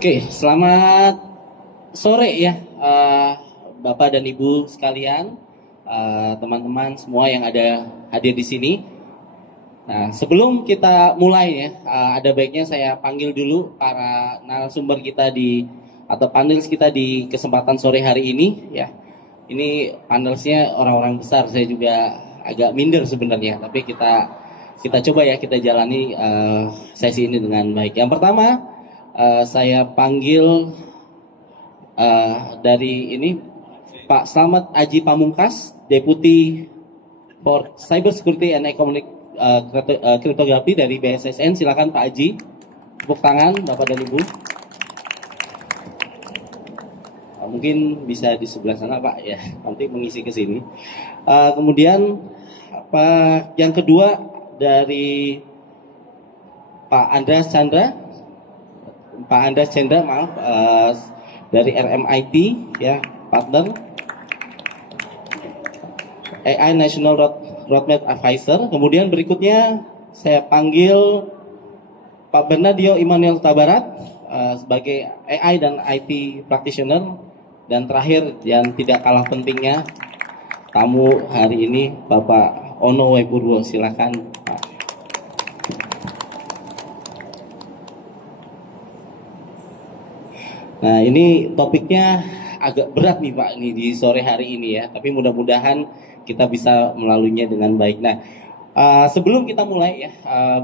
Oke, selamat sore ya, Bapak dan Ibu sekalian, teman-teman semua yang ada hadir di sini. Nah, sebelum kita mulai ya, ada baiknya saya panggil dulu para narasumber kita atau panelis kita di kesempatan sore hari ini ya. Ini panelsnya orang-orang besar, saya juga agak minder sebenarnya, tapi kita coba ya, kita jalani sesi ini dengan baik. Yang pertama, saya panggil dari ini Pak Slamet Aji Pamungkas, Deputi for Cyber Security and Economic Cryptography dari BSSN. Silakan Pak Aji, tepuk tangan Bapak dan Ibu. Mungkin bisa di sebelah sana Pak ya, nanti mengisi ke sini. Kemudian yang kedua dari Pak Andreas Chandra. Pak Andreas Chandra, maaf, dari RMIT ya, partner AI National Roadmap Advisor. Kemudian berikutnya saya panggil Pak Bernardio Immanuel Tabarat sebagai AI dan IT practitioner. Dan terakhir yang tidak kalah pentingnya, tamu hari ini Bapak Ono Weburu. Silakan Pak. Nah, ini topiknya agak berat nih Pak, ini di sore hari ini ya. Tapi mudah-mudahan kita bisa melaluinya dengan baik. Nah, sebelum kita mulai ya,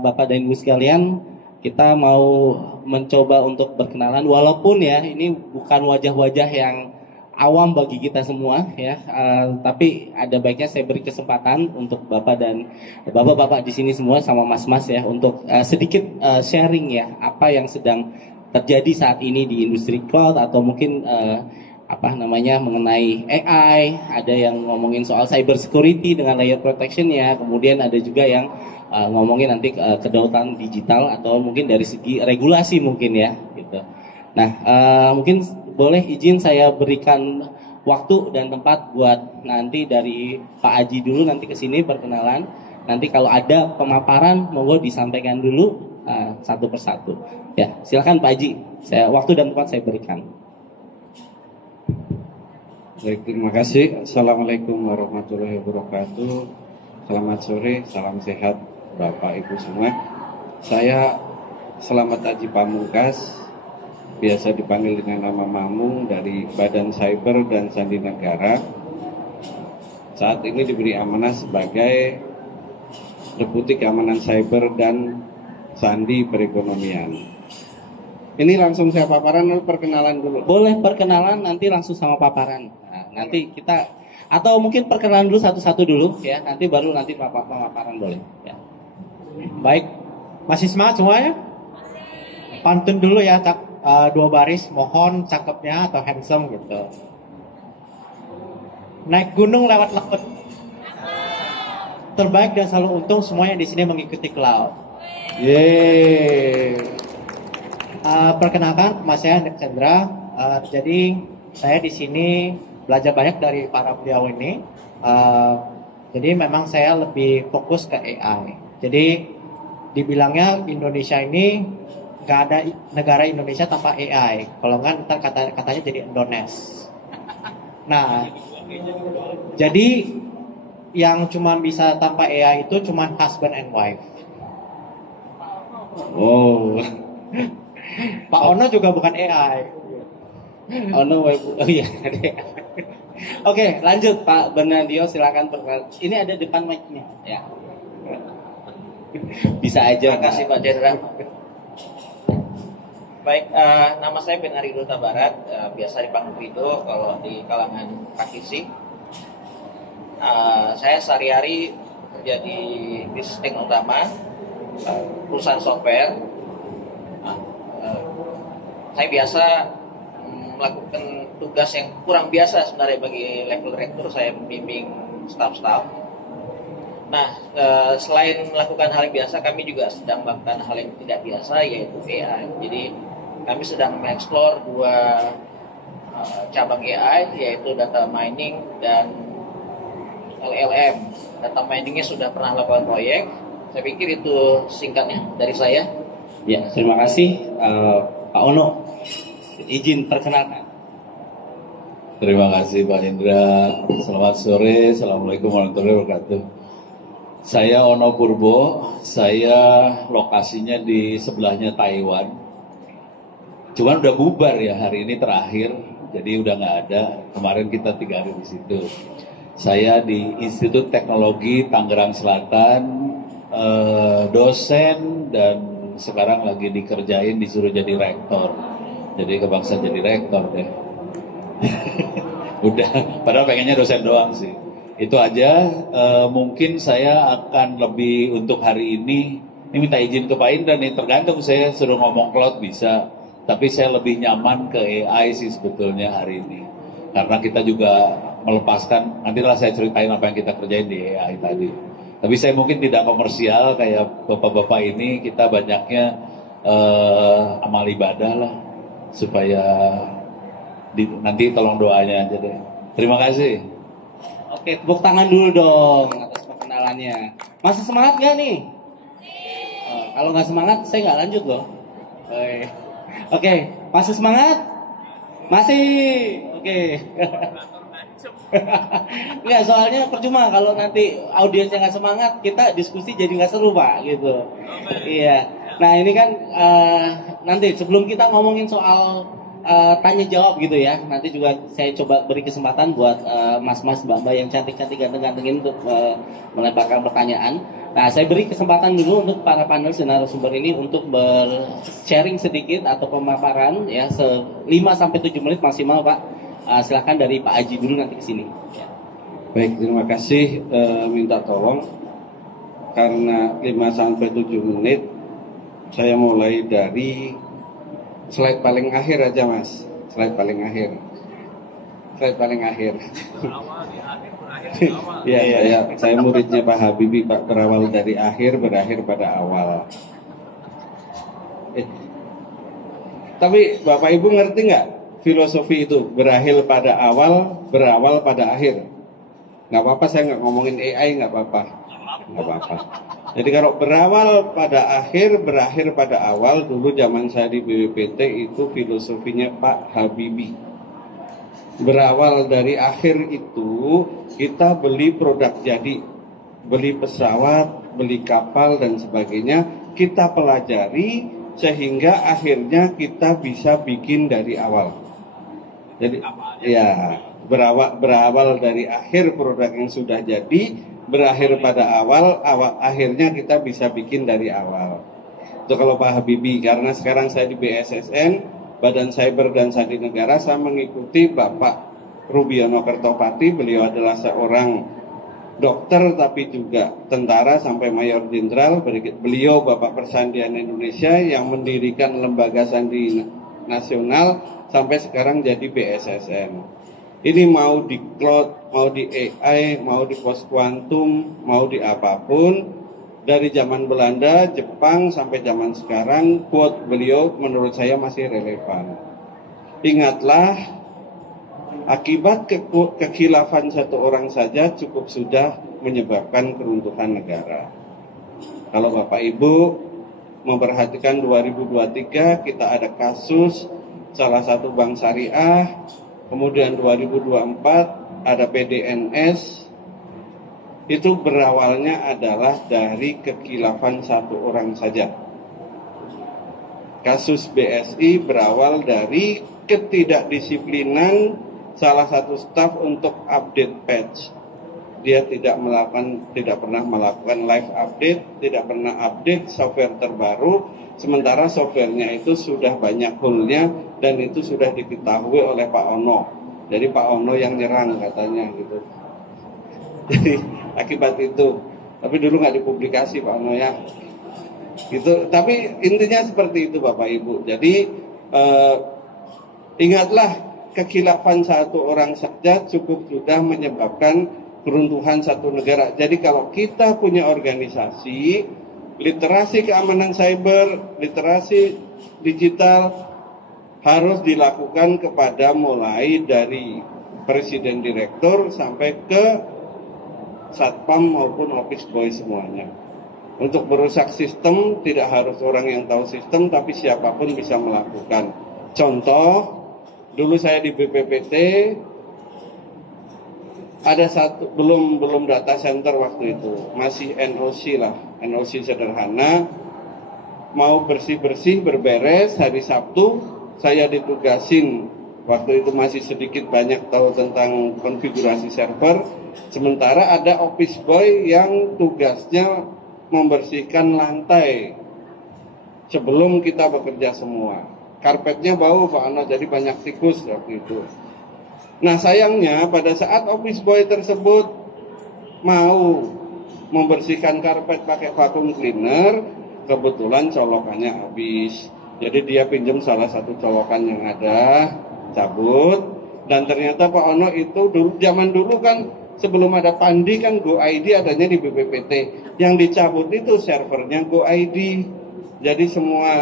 Bapak dan Ibu sekalian, kita mau mencoba untuk berkenalan. Walaupun ya, ini bukan wajah-wajah yang awam bagi kita semua ya, tapi ada baiknya saya beri kesempatan untuk Bapak dan Bapak-bapak di sini semua sama Mas-mas ya, untuk sedikit sharing ya, apa yang sedang terjadi saat ini di industri cloud, atau mungkin mengenai AI. Ada yang ngomongin soal cyber security dengan layer protection ya, kemudian ada juga yang ngomongin nanti kedaulatan digital, atau mungkin dari segi regulasi mungkin ya gitu. Nah, mungkin boleh izin saya berikan waktu dan tempat buat nanti dari Pak Aji dulu nanti ke sini perkenalan. Nanti kalau ada pemaparan monggo disampaikan dulu satu persatu. Ya, silakan Pak Aji. Waktu dan tempat saya berikan. Baik, terima kasih. Assalamualaikum warahmatullahi wabarakatuh. Selamat sore, salam sehat Bapak Ibu semua. Saya Slamet Aji Pamungkas, biasa dipanggil dengan nama Mamung, dari Badan Cyber dan Sandi Negara. Saat ini diberi amanah sebagai Deputi Keamanan Cyber dan Sandi Perekonomian. Ini langsung saya paparan atau perkenalan dulu? Boleh perkenalan, nanti langsung sama paparan. Nah, nanti kita, atau mungkin perkenalan dulu satu-satu dulu ya, nanti baru pemaparan boleh ya. Baik, masih semangat semuanya? Pantun dulu ya, dua baris, mohon cakepnya atau handsome gitu. Naik gunung lewat laut, terbaik dan selalu untung, semuanya di sini mengikuti cloud. Yeay. Perkenalkan, Mas saya Andreas Chandra. Jadi saya di sini belajar banyak dari para beliau ini. Jadi memang saya lebih fokus ke AI. Jadi dibilangnya Indonesia ini nggak ada negara Indonesia tanpa AI. Kalau nggak ntar katanya jadi Indones. Nah, jadi yang cuma bisa tanpa AI itu cuma husband and wife. Oh. Pak Ono juga bukan AI. Ono oh iya. Oke, lanjut Pak Bernardio, silakan perkenalkan. Ini ada depan mic-nya ya. Bisa aja. Terima kasih Pak Chandra. Baik, nama saya Bernardio Tabarat, biasa dipanggil Rido kalau di kalangan praktisi. Saya sehari-hari kerja di bisnis utama perusahaan software. Saya biasa melakukan tugas yang kurang biasa sebenarnya bagi level direktur. Saya membimbing staff-staff. Nah, selain melakukan hal yang biasa, kami juga sedang melakukan hal yang tidak biasa, yaitu AI. Jadi kami sedang mengeksplor dua cabang AI, yaitu data mining dan LLM. Data miningnya sudah pernah lakukan proyek. Saya pikir itu singkatnya dari saya. Ya, terima kasih Pak Ono. Izin perkenalkan. Terima kasih Pak Indra. Selamat sore. Assalamualaikum warahmatullahi wabarakatuh. Saya Ono Purbo. Saya lokasinya di sebelahnya Taiwan. Cuman udah bubar ya, hari ini terakhir. Jadi udah nggak ada. Kemarin kita 3 hari di situ. Saya di Institut Teknologi Tangerang Selatan, dosen, dan sekarang lagi dikerjain disuruh jadi rektor. Jadi kebangsaan jadi rektor deh. Udah, padahal pengennya dosen doang sih. Itu aja. Mungkin saya akan lebih untuk hari ini minta izin ke Pak Indra nih, tergantung saya suruh ngomong cloud bisa, tapi saya lebih nyaman ke AI sih sebetulnya hari ini, karena kita juga melepaskan, nantilah saya ceritain apa yang kita kerjain di AI tadi. Tapi saya mungkin tidak komersial kayak bapak-bapak ini, kita banyaknya amal ibadah lah, supaya nanti tolong doanya aja deh. Terima kasih. Oke, tepuk tangan dulu dong atas perkenalannya. Masih semangat nggak nih? Kalau nggak semangat, saya nggak lanjut loh. Oke, masih semangat? Masih. Oke. Nggak, soalnya percuma kalau nanti audiensnya nggak semangat, kita diskusi jadi nggak seru Pak, gitu. Iya. Nah ini kan nanti sebelum kita ngomongin soal tanya jawab gitu ya, nanti juga saya coba beri kesempatan buat mas-mas mbak-mbak yang cantik-cantik ganteng-gantengin untuk melemparkan pertanyaan. Nah saya beri kesempatan dulu untuk para panel narasumber ini untuk sharing sedikit atau pemaparan ya, 5-7 menit maksimal Pak. Silakan dari Pak Aji dulu nanti ke sini. Ya. Baik, terima kasih. Minta tolong karena 5-7 menit saya mulai dari slide paling akhir aja Mas. Slide paling akhir. Ya, saya muridnya Pak Habibie, Pak, berawal dari akhir, berakhir pada awal. Tapi Bapak Ibu ngerti nggak filosofi itu? Berakhir pada awal, berawal pada akhir. Nggak apa-apa saya nggak ngomongin AI, nggak apa-apa. Jadi kalau berawal pada akhir, berakhir pada awal, dulu zaman saya di BPPT itu filosofinya Pak Habibie. Berawal dari akhir itu, kita beli produk jadi, beli pesawat, beli kapal dan sebagainya, kita pelajari sehingga akhirnya kita bisa bikin dari awal. Jadi ya, berawal dari akhir produk yang sudah jadi, berakhir pada awal, akhirnya kita bisa bikin dari awal. Itu kalau Pak Habibie. Karena sekarang saya di BSSN, Badan Cyber dan Sandi Negara, saya mengikuti Bapak Rubiono Kertopati. Beliau adalah seorang dokter tapi juga tentara sampai mayor jenderal. Beliau Bapak Persandian Indonesia yang mendirikan lembaga sandi nasional sampai sekarang jadi BSSN. Ini mau di cloud, mau di AI, mau di post quantum, mau di apapun, dari zaman Belanda, Jepang sampai zaman sekarang, quote beliau menurut saya masih relevan. Ingatlah, akibat kekhilafan satu orang saja cukup sudah menyebabkan keruntuhan negara. Kalau Bapak Ibu memperhatikan 2023, kita ada kasus salah satu bank syariah. Kemudian 2024 ada PDNS, itu berawalnya adalah dari kekhilafan satu orang saja. Kasus BSI berawal dari ketidakdisiplinan salah satu staf untuk update patch. Dia tidak pernah melakukan live update, tidak pernah update software terbaru, sementara softwarenya itu sudah banyak hole-nya dan itu sudah diketahui oleh Pak Ono. Jadi Pak Ono yang nyerang katanya gitu. Jadi akibat itu, tapi dulu nggak dipublikasi Pak Ono ya. Gitu. Tapi intinya seperti itu Bapak Ibu. Jadi ingatlah, kekhilafan satu orang saja cukup sudah menyebabkan keruntuhan satu negara. Jadi kalau kita punya organisasi, literasi keamanan cyber, literasi digital harus dilakukan kepada mulai dari presiden direktur sampai ke satpam maupun office boy semuanya. Untuk merusak sistem tidak harus orang yang tahu sistem, tapi siapapun bisa melakukan. Contoh, Dulu saya di BPPT ada satu belum data center waktu itu, masih NOC lah, NOC sederhana. Mau bersih-bersih berberes hari Sabtu, saya ditugasin. Waktu itu masih sedikit banyak tahu tentang konfigurasi server. Sementara ada office boy yang tugasnya membersihkan lantai sebelum kita bekerja semua. Karpetnya bau Pak Ano, jadi banyak tikus waktu itu. Nah sayangnya pada saat office boy tersebut mau membersihkan karpet pakai vacuum cleaner, kebetulan colokannya habis. Jadi dia pinjam salah satu colokan yang ada, cabut. Dan ternyata Pak Ono itu zaman dulu kan sebelum ada Pandi kan GoID adanya di BPPT. Yang dicabut itu servernya GoID. Jadi semua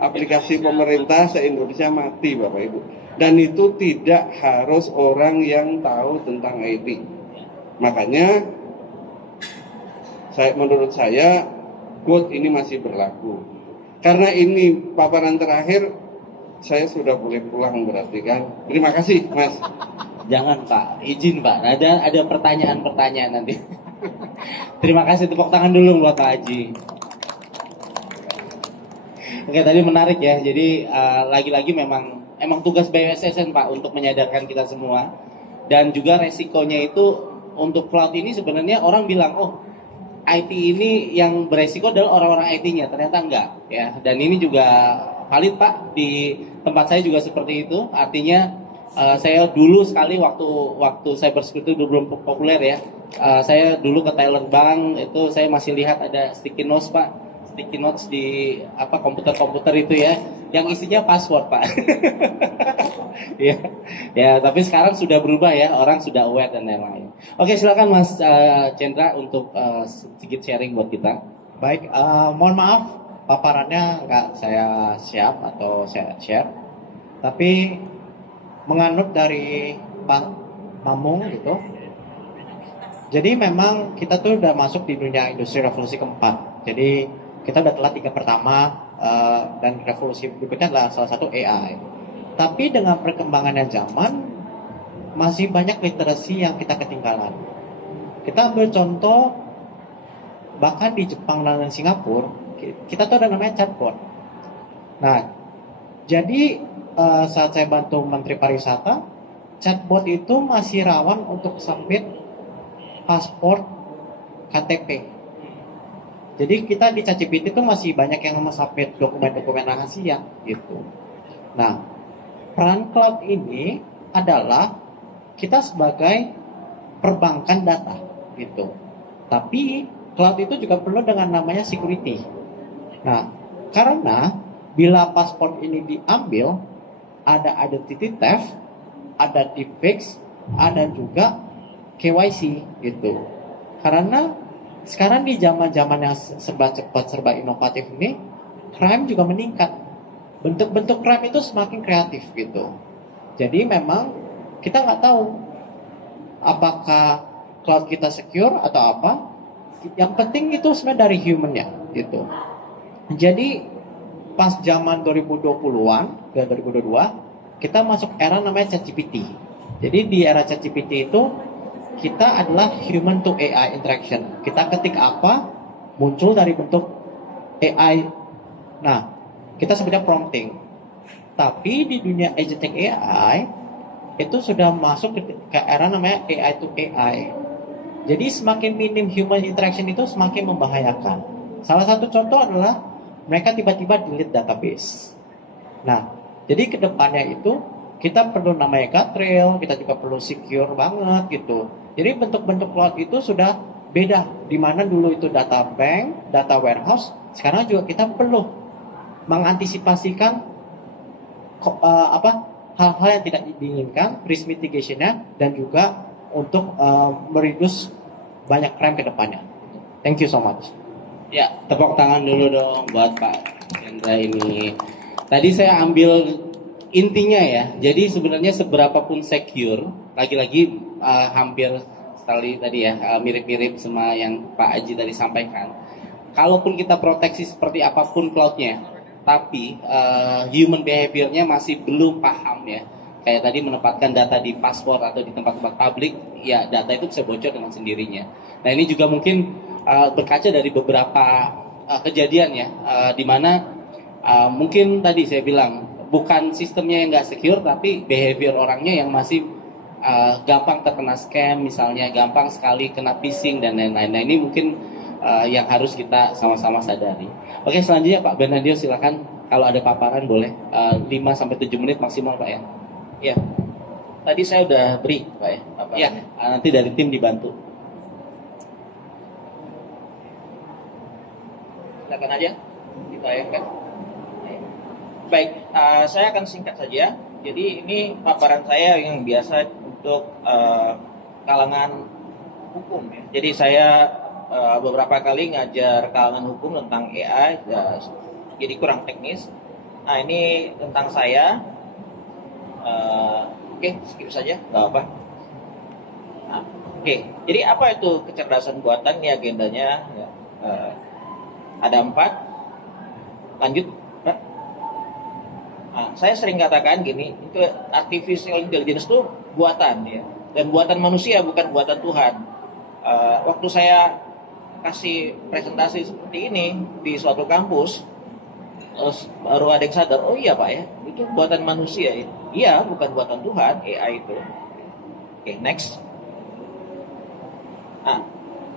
aplikasi pemerintah se-Indonesia mati Bapak Ibu. Dan itu tidak harus orang yang tahu tentang IT. Makanya menurut saya quote ini masih berlaku. Karena ini paparan terakhir, saya sudah boleh pulang berarti kan. Terima kasih Mas. Jangan Pak, izin Pak. Ada pertanyaan-pertanyaan nanti. Terima kasih, tepuk tangan dulu buat Pak Haji. Oke, tadi menarik ya. Jadi lagi-lagi memang tugas BWSSN Pak untuk menyadarkan kita semua. Dan juga resikonya itu untuk cloud ini sebenarnya orang bilang, oh IT ini yang beresiko adalah orang-orang IT-nya, ternyata enggak ya. Dan ini juga valid Pak, di tempat saya juga seperti itu. Artinya saya dulu sekali waktu cybersecurity dulu belum populer ya. Saya dulu ke Tyler Bank itu saya masih lihat ada sticky notes Pak, sticky notes di komputer-komputer itu ya, yang isinya password Pak. Ya, ya, tapi sekarang sudah berubah ya, orang sudah aware dan lain-lain. Oke, silakan Mas Chandra untuk sedikit sharing buat kita. Baik, mohon maaf paparannya nggak saya siap atau saya share, tapi menganut dari Pak Mamung gitu. Jadi memang kita tuh udah masuk di dunia industri revolusi keempat. Jadi kita udah telat 3 pertama dan revolusi berikutnya adalah salah satu AI. Tapi dengan perkembangannya zaman masih banyak literasi yang kita ketinggalan. Kita ambil contoh bahkan di Jepang dan Singapura kita tuh ada namanya chatbot. Nah, jadi saat saya bantu Menteri Pariwisata, chatbot itu masih rawan untuk submit paspor KTP. Jadi kita di ChatGPT itu masih banyak yang submit dokumen-dokumen rahasia gitu. Nah, peran cloud ini adalah kita sebagai perbankan data gitu. Tapi cloud itu juga perlu dengan namanya security. Nah, karena bila paspor ini diambil, ada identity theft, ada deepfakes, ada juga KYC gitu. Karena sekarang di zaman-zaman yang serba cepat, serba inovatif ini, crime juga meningkat. Bentuk-bentuk crime itu semakin kreatif gitu. Jadi memang kita nggak tahu apakah cloud kita secure atau apa. Yang penting itu sebenarnya dari humannya gitu. Jadi pas zaman 2020-an ke 2022 kita masuk era namanya ChatGPT. Jadi di era ChatGPT itu kita adalah human to AI interaction. Kita ketik apa muncul dari bentuk AI. Nah, kita sebutnya prompting. Tapi di dunia agentic AI itu sudah masuk ke era namanya AI to AI. Jadi semakin minim human interaction itu semakin membahayakan. Salah satu contoh adalah mereka tiba-tiba delete database. Nah, jadi kedepannya itu kita perlu namanya guardrail, kita juga perlu secure banget gitu. Jadi bentuk-bentuk cloud itu sudah beda. Di mana dulu itu data bank, data warehouse, sekarang juga kita perlu mengantisipasikan hal-hal yang tidak diinginkan, risk mitigation-nya, dan juga untuk mereduce banyak crime ke depannya. Thank you so much. Ya, tepuk tangan dulu dong buat Pak Chandra ini. Tadi saya ambil intinya ya. Jadi sebenarnya seberapapun secure, lagi-lagi hampir sekali tadi ya, mirip-mirip sama yang Pak Haji tadi sampaikan. Kalaupun kita proteksi seperti apapun cloudnya, tapi human behavior-nya masih belum paham ya. Kayak tadi menempatkan data di paspor atau di tempat-tempat publik, ya data itu bisa bocor dengan sendirinya. Nah ini juga mungkin berkaca dari beberapa kejadian ya, di mana mungkin tadi saya bilang bukan sistemnya yang nggak secure, tapi behavior orangnya yang masih gampang terkena scam, misalnya gampang sekali kena phishing dan lain-lain. Nah ini mungkin yang harus kita sama-sama sadari. Oke, selanjutnya Pak Bernardio silakan, kalau ada paparan boleh 5-7 menit maksimal Pak ya. Ya, tadi saya udah beri Pak ya. Ya, nanti dari tim dibantu. Silakan aja ditayangkan. Baik, saya akan singkat saja. Jadi ini paparan saya yang biasa untuk kalangan hukum ya. Jadi saya beberapa kali ngajar kalangan hukum tentang AI, jadi kurang teknis. Nah ini tentang saya. Oke, skip saja, nggak apa. Nah, oke, jadi apa itu kecerdasan buatan? Ini agendanya. Ya. Ada 4. Lanjut. Nah, saya sering katakan gini, itu artificial intelligence itu buatan ya, dan buatan manusia bukan buatan Tuhan. Waktu saya kasih presentasi seperti ini di suatu kampus, baru ada yang sadar, oh iya Pak ya, itu buatan manusia ya. Iya, bukan buatan Tuhan, AI itu. Oke, next. Nah,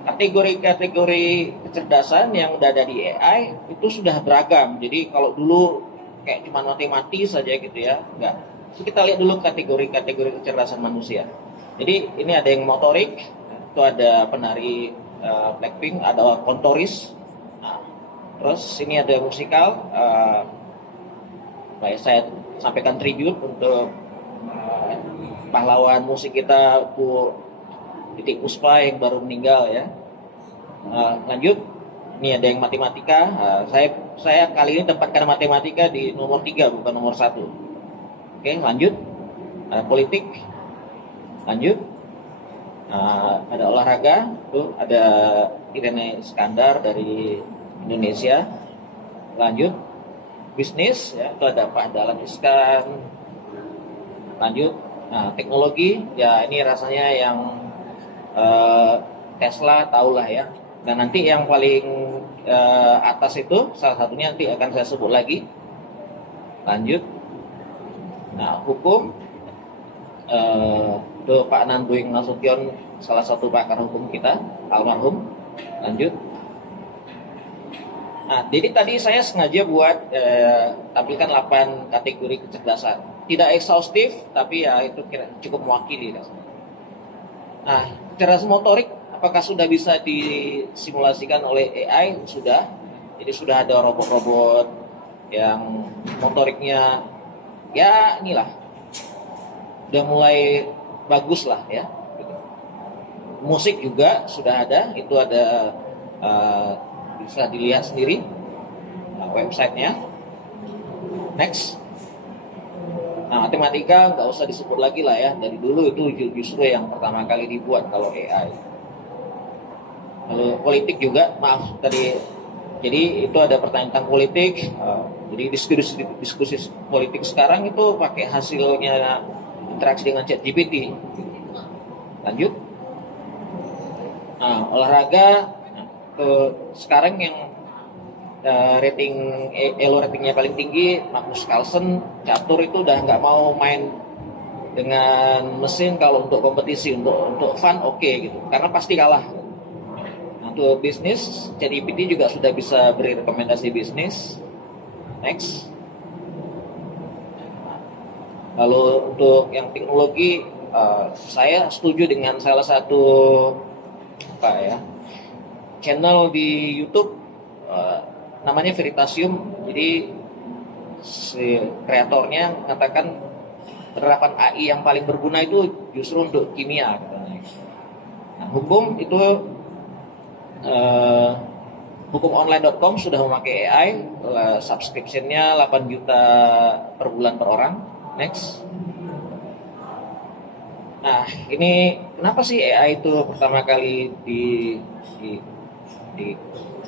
kategori-kategori kecerdasan yang udah ada di AI itu sudah beragam. Jadi kalau dulu kayak cuma matematis saja gitu ya, enggak. So, kita lihat dulu kategori-kategori kecerdasan manusia. Jadi ini ada yang motorik, itu ada penari Blackpink, ada kontoris. Nah, terus ini ada musikal. Saya sampaikan tribute untuk pahlawan musik kita Bu Titiek Puspa yang baru meninggal ya. Lanjut, ini ada yang matematika. Saya kali ini tempatkan matematika di nomor 3 bukan nomor 1. Oke, lanjut. Ada politik. Lanjut. Ada olahraga. Tuh ada Irene Iskandar dari Indonesia. Lanjut. Bisnis ya, itu ada Pak Dahlan Iskan. Lanjut. Nah, teknologi ya ini rasanya yang Tesla tahulah ya. Dan nanti yang paling atas itu salah satunya nanti akan saya sebut lagi. Lanjut. Nah, hukum itu Pak Nanduing Nasution, salah satu pakar hukum kita, almarhum. Lanjut. Nah, jadi tadi saya sengaja buat tampilkan 8 kategori kecerdasan. Tidak ekshaustif, tapi ya itu cukup mewakili. Nah, kecerdasan motorik apakah sudah bisa disimulasikan oleh AI? Sudah. Jadi sudah ada robot-robot yang motoriknya ya inilah udah mulai bagus lah ya. Musik juga sudah ada, itu ada bisa dilihat sendiri websitenya. Next. Nah, matematika nggak usah disebut lagi lah ya, dari dulu itu justru yang pertama kali dibuat kalau AI. Lalu politik juga, maaf tadi, jadi itu ada pertanyaan tentang politik. Jadi diskusi politik sekarang itu pakai hasilnya interaksi dengan ChatGPT. Lanjut. Nah, olahraga. Sekarang yang elo ratingnya paling tinggi Magnus Carlsen, catur itu udah nggak mau main dengan mesin kalau untuk kompetisi, untuk fun oke gitu, karena pasti kalah. Nah, untuk bisnis, ChatGPT juga sudah bisa beri rekomendasi bisnis. Next. Lalu untuk yang teknologi, saya setuju dengan salah satu channel di YouTube, namanya Veritasium. Jadi si kreatornya mengatakan penerapan AI yang paling berguna itu justru untuk kimia. Nah, hukum itu hukumonline.com sudah memakai AI, subscription-nya 8 juta per bulan per orang. Next. Nah, ini kenapa sih AI itu pertama kali di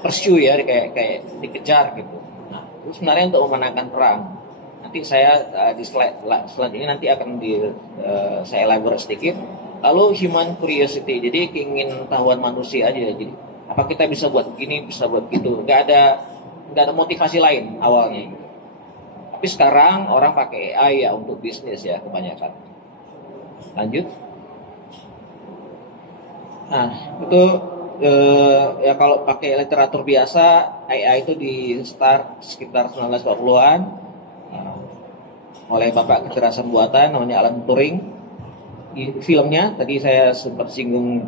pursue ya, kayak dikejar gitu. Nah, itu sebenarnya untuk memenangkan perang. Nanti saya di slide selanjutnya nanti akan saya elaborate sedikit. Lalu human curiosity, jadi keingin tahuan manusia aja. Jadi apa kita bisa buat begini, bisa buat gitu. Nggak ada motivasi lain awalnya. Tapi sekarang orang pakai AI ya untuk bisnis ya kebanyakan. Lanjut. Nah itu ya kalau pakai literatur biasa AI itu di start sekitar 1940-an oleh bapak kecerdasan buatan namanya Alan Turing. Filmnya tadi saya sempat singgung,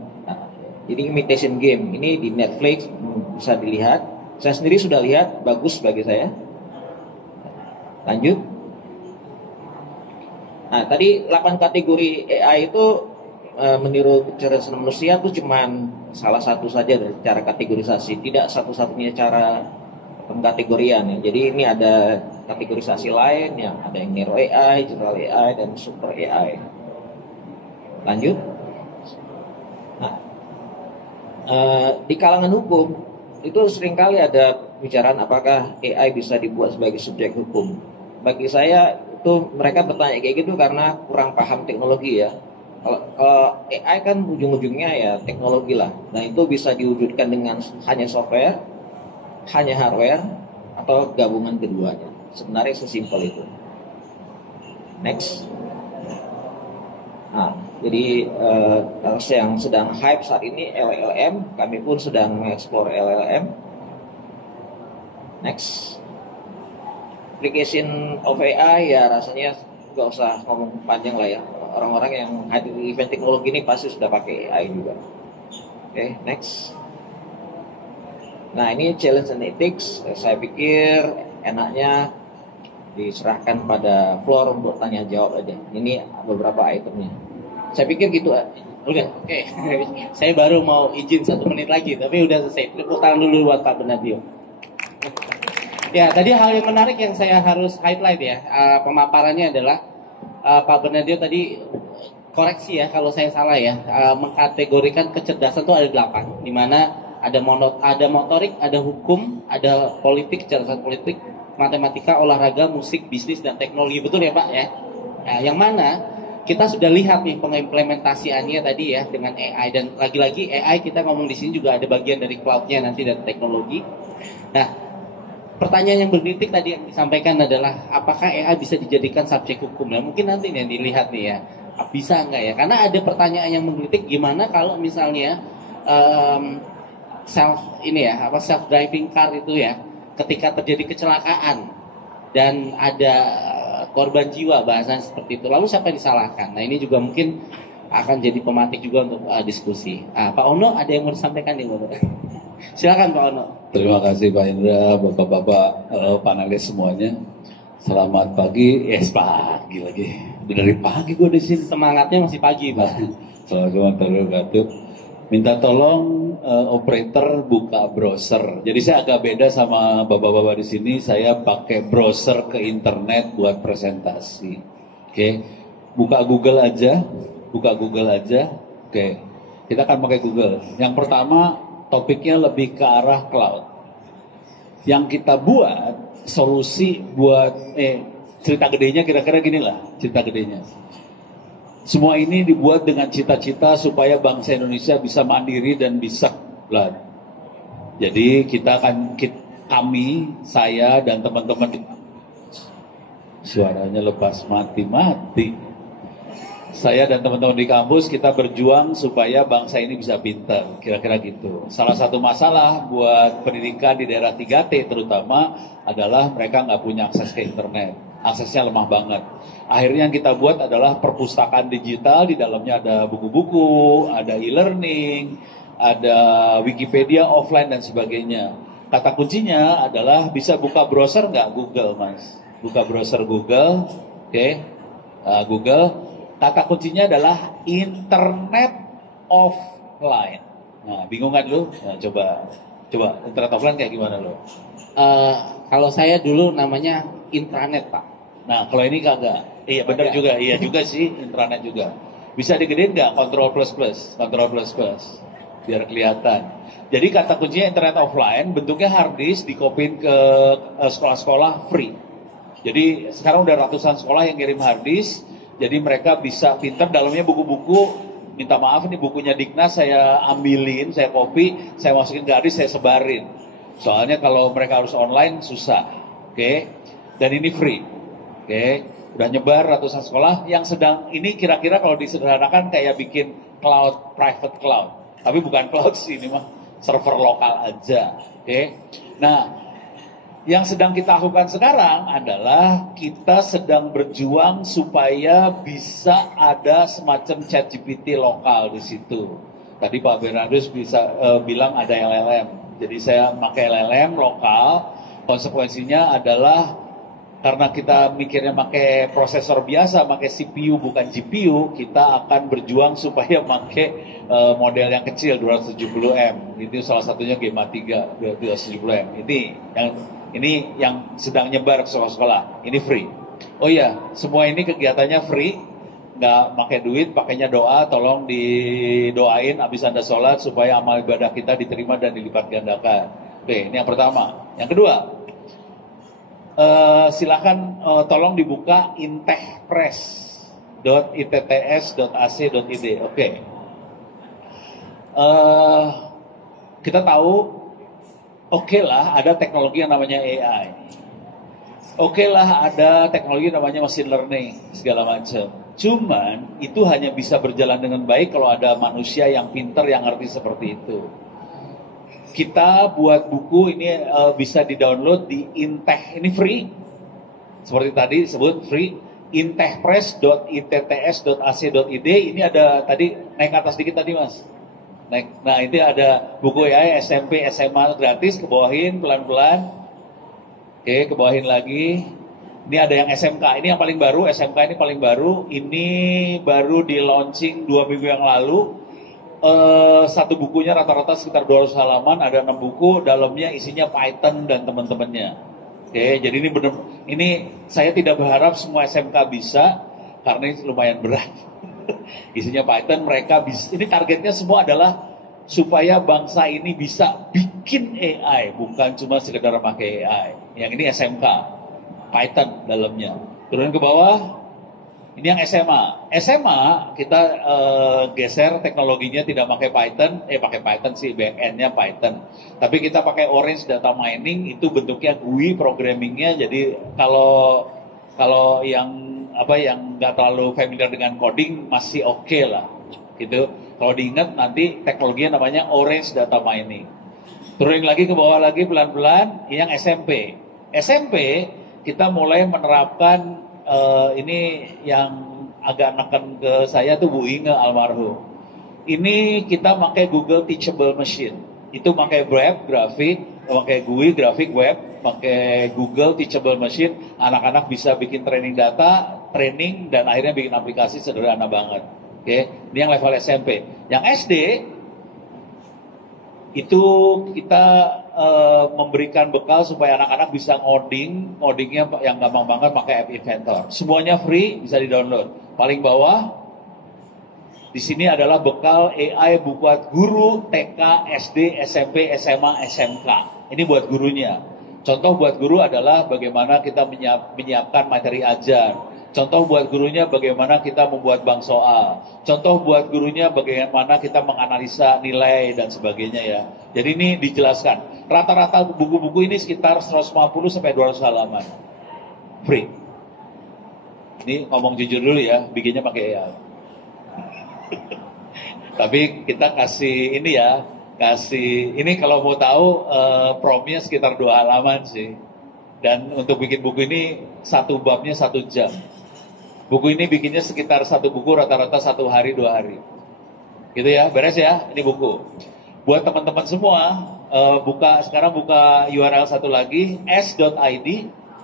jadi Imitation Game ini di Netflix bisa dilihat. Saya sendiri sudah lihat, bagus bagi saya. Lanjut. Nah tadi 8 kategori AI itu meniru kecerdasan manusia itu cuman salah satu saja dari cara kategorisasi, tidak satu-satunya cara pengkategorian ya. Jadi ini ada kategorisasi lain yang ada yang Narrow AI, General AI, dan Super AI. Lanjut. Nah, di kalangan hukum itu seringkali ada bicaraan apakah AI bisa dibuat sebagai subjek hukum. Bagi saya itu mereka bertanya kayak gitu karena kurang paham teknologi ya. Kalau AI kan ujung-ujungnya ya teknologi lah. Nah itu bisa diwujudkan dengan hanya software, hanya hardware, atau gabungan keduanya. Sebenarnya sesimpel itu. Next. Nah, jadi yang sedang hype saat ini LLM, kami pun sedang mengeksplor LLM. Next. Application of AI ya rasanya gak usah ngomong panjang lah ya. Orang-orang yang hadir di event teknologi ini pasti sudah pakai AI juga. Oke, next. Nah ini challenge and ethics. Saya pikir enaknya diserahkan pada floor untuk tanya jawab aja. Ini beberapa itemnya. Saya pikir gitu. Udah, oke. Saya baru mau izin 1 menit lagi, tapi udah selesai. Tepuk tangan dulu buat Pak Benadio. Ya, tadi hal yang menarik yang saya harus highlight ya, pemaparannya adalah Pak Benadio tadi koreksi ya kalau saya salah ya, mengkategorikan kecerdasan itu ada 8, di mana ada motorik, ada hukum, ada politik, kecerdasan politik, matematika, olahraga, musik, bisnis, dan teknologi. Betul ya Pak ya? Nah, yang mana kita sudah lihat nih pengimplementasiannya tadi ya dengan AI, dan lagi-lagi AI kita ngomong di sini juga ada bagian dari cloud-nya nanti dan teknologi. Nah, pertanyaan yang bertitik tadi yang disampaikan adalah apakah AI bisa dijadikan subjek hukum? Nah, mungkin nanti nih dilihat nih ya, bisa nggak ya? Karena ada pertanyaan yang menggelitik, gimana kalau misalnya self driving car itu ya, ketika terjadi kecelakaan dan ada korban jiwa, bahasanya seperti itu, lalu siapa yang disalahkan? Nah ini juga mungkin akan jadi pematik juga untuk diskusi. Pak Ono ada yang mau disampaikan nih Bapak? Silakan Pak Ono. Terima kasih Pak Indra, bapak-bapak panelis semuanya. Selamat pagi, pagi lagi. Udah dari pagi gue di sini. Semangatnya masih pagi Pak. Assalamualaikum warahmatullahi wabarakatuh. Minta tolong operator buka browser. Jadi saya agak beda sama bapak-bapak di sini. Saya pakai browser ke internet buat presentasi. Oke, buka Google aja. Oke, kita akan pakai Google. Yang pertama topiknya lebih ke arah cloud. Yang kita buat solusi buat cerita gedenya kira-kira gini lah cerita gedenya. Semua ini dibuat dengan cita-cita supaya bangsa Indonesia bisa mandiri dan bisa lah. Jadi kami, saya dan teman-teman, suaranya lepas mati. Saya dan teman-teman di kampus kita berjuang supaya bangsa ini bisa pintar, kira-kira gitu. Salah satu masalah buat pendidikan di daerah 3T terutama adalah mereka nggak punya akses ke internet, aksesnya lemah banget. Akhirnya yang kita buat adalah perpustakaan digital, di dalamnya ada buku-buku, ada e-learning, ada Wikipedia offline dan sebagainya. Kata kuncinya adalah bisa buka browser nggak? Google Mas, buka browser Google, oke. Google. Kata kuncinya adalah internet offline. Nah, bingung kan lu? Nah, coba internet offline kayak gimana lu? Kalau saya dulu namanya intranet Pak. Nah, kalau ini kagak. Iya benar juga, iya juga sih intranet juga. Bisa digedein nggak? Control plus. biar kelihatan. Jadi kata kuncinya internet offline, bentuknya hard disk, dikopiin ke sekolah-sekolah free. Jadi sekarang udah ratusan sekolah yang kirim hard disk, jadi mereka bisa pinter, dalamnya buku-buku. Minta maaf, ini bukunya Diknas saya ambilin, saya copy, saya masukin ke hard disk, saya sebarin. Soalnya kalau mereka harus online susah, oke? Dan ini free, oke? Udah nyebar ratusan sekolah yang sedang ini kira-kira kalau disederhanakan kayak bikin cloud, private cloud. Tapi bukan cloud sih, ini mah server lokal aja. Oke. Nah, yang sedang kita lakukan sekarang adalah kita sedang berjuang supaya bisa ada semacam ChatGPT lokal di situ. Tadi Pak Bernardus bisa bilang ada LLM. Jadi saya pakai LLM lokal. Konsekuensinya adalah karena kita mikirnya pakai prosesor biasa, pakai CPU bukan GPU, kita akan berjuang supaya pakai model yang kecil 270M. Itu salah satunya Gemma 3 270M. Ini yang sedang nyebar ke sekolah-sekolah. Ini free. Oh iya, semua ini kegiatannya free, nggak pakai duit, pakainya doa. Tolong didoain habis Anda sholat supaya amal ibadah kita diterima dan dilipat gandakan. Oke, ini yang pertama. Yang kedua, silakan tolong dibuka intechpress.itts.ac.id. Oke. Kita tahu, oke lah ada teknologi yang namanya AI. Oke lah ada teknologi yang namanya machine learning, segala macam. Cuman itu hanya bisa berjalan dengan baik kalau ada manusia yang pintar yang ngerti seperti itu. Kita buat buku ini bisa di-download di Intech, ini free. Seperti tadi disebut free, intechpress.itts.ac.id. Ini ada tadi, naik ke atas dikit tadi Mas. Naik. Nah ini ada buku AI SMP, SMA gratis, kebawahin pelan-pelan. Oke, kebawahin lagi. Ini ada yang SMK, ini yang paling baru, SMK ini paling baru. Ini baru di launching 2 minggu yang lalu. Satu bukunya rata-rata sekitar 200 halaman, ada 6 buku, dalamnya isinya Python dan teman-temannya. Oke, jadi ini saya tidak berharap semua SMK bisa, karena ini lumayan berat. Isinya Python, mereka bisa, ini targetnya semua adalah supaya bangsa ini bisa bikin AI, bukan cuma sekedar pakai AI. Yang ini SMK, Python dalamnya. Turun ke bawah. Ini yang SMA. SMA kita geser teknologinya tidak pakai Python, pakai Python sih, backend-nya Python. Tapi kita pakai Orange Data Mining, itu bentuknya GUI programmingnya. Jadi kalau yang nggak terlalu familiar dengan coding masih oke lah, gitu. Kalau diingat nanti teknologinya namanya Orange Data Mining. Turun lagi ke bawah lagi pelan-pelan, yang SMP. SMP kita mulai menerapkan ini yang agak neken ke saya tuh Bu Inge almarhum. Ini kita pakai Google Teachable Machine. Itu pakai web, grafik, pakai GUI, grafik, web, pakai Google Teachable Machine. Anak-anak bisa bikin training data, training, dan akhirnya bikin aplikasi sederhana banget. Oke, ini yang level SMP. Yang SD, itu kita memberikan bekal supaya anak-anak bisa ngodingnya yang gampang banget pakai App Inventor. Semuanya free, bisa di-download. Paling bawah di sini adalah bekal AI buat guru TK, SD, SMP, SMA, SMK. Ini buat gurunya. Contoh buat guru adalah bagaimana kita menyiapkan materi ajar. Contoh buat gurunya bagaimana kita membuat bank soal. Contoh buat gurunya bagaimana kita menganalisa nilai dan sebagainya ya. Jadi ini dijelaskan. Rata-rata buku-buku ini sekitar 150 sampai 200 halaman. Free. Ini ngomong jujur dulu ya, bikinnya pakai AI. Tapi kita kasih ini ya, ini kalau mau tahu promnya sekitar 2 halaman sih. Dan untuk bikin buku ini satu babnya 1 jam. Buku ini bikinnya sekitar 1 buku rata-rata 1 hari 2 hari. Gitu ya, beres ya, ini buku. Buat teman-teman semua, sekarang buka URL satu lagi, s.id.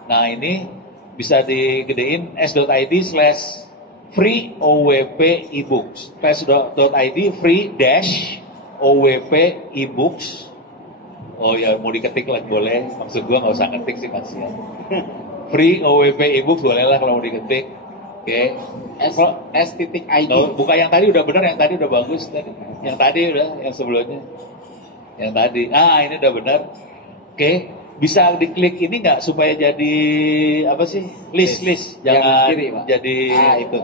Nah ini bisa digedein s.id/free OWP ebooks. s.id free-OWP ebooks. Oh ya, mau diketik lagi boleh. Maksud gua nggak usah ngetik sih kasihan. Free OWP ebooks bolehlah kalau mau diketik. Oke. S.id. Oh, buka yang tadi udah benar, yang tadi udah bagus tadi. Yang tadi udah, yang sebelumnya. Yang tadi. Ah, ini udah benar. Oke. Bisa diklik ini nggak supaya jadi apa sih? List. Jangan kiri, Pak. jadi itu.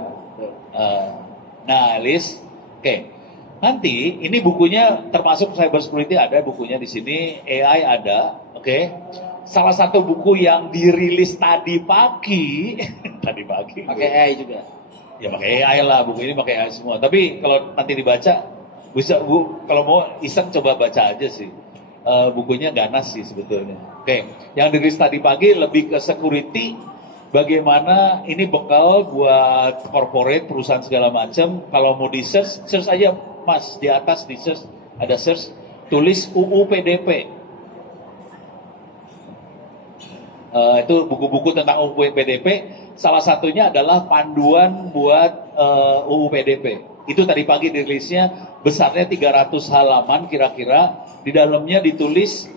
Nah, list. Oke. Nanti ini bukunya termasuk cyber security ada bukunya di sini, AI ada, oke. Salah satu buku yang dirilis tadi pagi, tadi pagi. Pakai AI juga. Ya pakai AI lah, buku ini pakai AI semua. Tapi kalau nanti dibaca, bisa kalau mau iseng coba baca aja sih. Bukunya ganas sih sebetulnya. Oke, yang dirilis tadi pagi lebih ke security. Bagaimana ini bekal buat corporate, perusahaan segala macam. Kalau mau di search aja Mas, di atas di search, ada search, tulis UU PDP. Itu buku-buku tentang UU PDP, salah satunya adalah panduan buat UU PDP. Itu tadi pagi dirilisnya, besarnya 300 halaman kira-kira, di dalamnya ditulis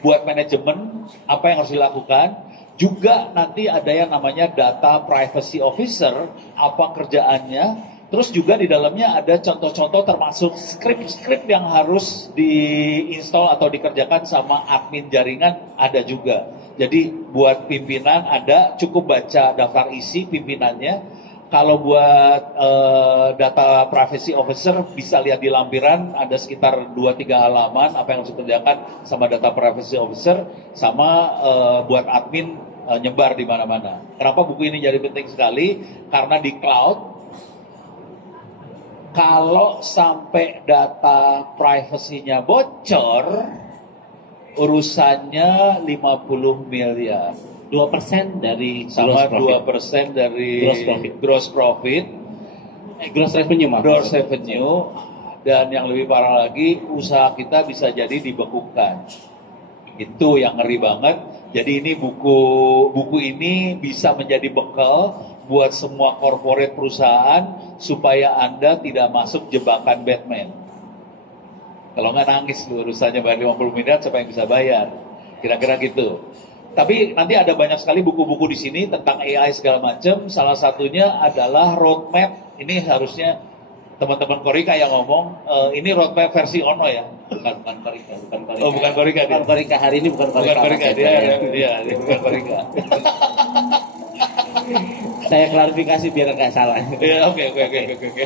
buat manajemen, apa yang harus dilakukan. Juga nanti ada yang namanya data privacy officer, apa kerjaannya. Terus juga di dalamnya ada contoh-contoh termasuk skrip-skrip yang harus diinstal atau dikerjakan sama admin jaringan ada juga. Jadi buat pimpinan ada, cukup baca daftar isi pimpinannya. Kalau buat data privacy officer bisa lihat di lampiran ada sekitar 2-3 halaman apa yang harus dikerjakan sama data privacy officer, sama buat admin nyebar di mana-mana. Kenapa buku ini jadi penting sekali? Karena di cloud, kalau sampai data privasinya bocor, urusannya 50 miliar. 2% dari Sama gross 2% dari gross profit. Gross revenue, maaf. Gross revenue. Dan yang lebih parah lagi, usaha kita bisa jadi dibekukan. Itu yang ngeri banget. Jadi ini buku ini bisa menjadi bekal buat semua corporate perusahaan supaya Anda tidak masuk jebakan Batman. Kalau nggak nangis lu urusannya bayar 50 miliar, siapa yang bisa bayar? Kira-kira gitu. Tapi nanti ada banyak sekali buku-buku di sini tentang AI segala macam. Salah satunya adalah roadmap. Ini harusnya teman-teman Korika yang ngomong. Ini roadmap versi Ono ya. Bukan Korika. Oh, bukan Korika. Bukan Korika hari ini, bukan Korika. Bukan Korika, dia bukan Korika. Saya klarifikasi biar nggak salah. Ya, oke.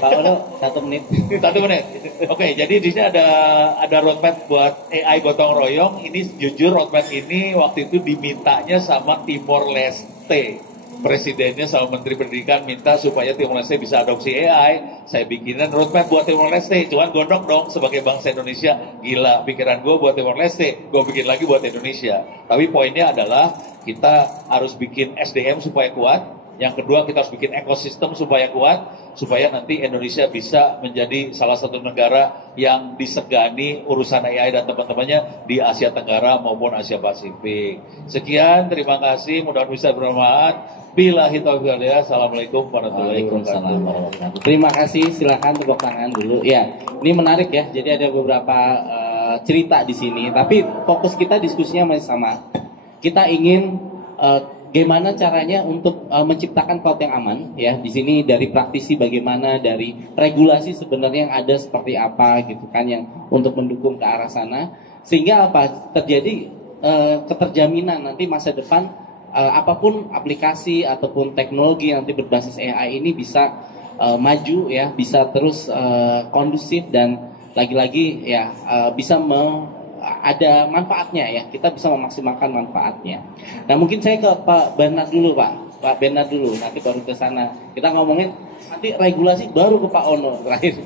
Pak Ono, 1 menit. 1 menit. Oke, jadi di sini ada roadmap buat AI gotong royong. Ini jujur roadmap ini waktu itu dimintanya sama Timor Leste. Presidennya sama Menteri Pendidikan minta supaya Timor Leste bisa adopsi AI. Saya bikinan roadmap buat Timor Leste. Cuman gondok dong sebagai bangsa Indonesia. Gila, pikiran gue buat Timor Leste, gue bikin lagi buat Indonesia. Tapi poinnya adalah kita harus bikin SDM supaya kuat. Yang kedua, kita harus bikin ekosistem supaya kuat, supaya nanti Indonesia bisa menjadi salah satu negara yang disegani urusan AI dan teman-temannya di Asia Tenggara maupun Asia Pasifik. Sekian, terima kasih, mudah-mudahan bisa bermanfaat. Billahi taufiq wal hidayah. Assalamualaikum warahmatullahi wabarakatuh. Terima kasih, silakan tepuk tangan dulu. Ya, ini menarik ya. Jadi ada beberapa cerita di sini, tapi fokus kita diskusinya masih sama. Kita ingin gimana caranya untuk menciptakan cloud yang aman ya. Di sini dari praktisi bagaimana, dari regulasi sebenarnya yang ada seperti apa gitu kan, yang untuk mendukung ke arah sana sehingga apa terjadi keterjaminan nanti masa depan apapun aplikasi ataupun teknologi yang nanti berbasis AI ini bisa maju ya, bisa terus kondusif dan lagi-lagi ya bisa ada manfaatnya ya, kita bisa memaksimalkan manfaatnya. Nah mungkin saya ke Pak Bernard dulu Pak Bernard dulu, nanti baru ke sana. Kita ngomongin nanti regulasi baru ke Pak Ono terakhir.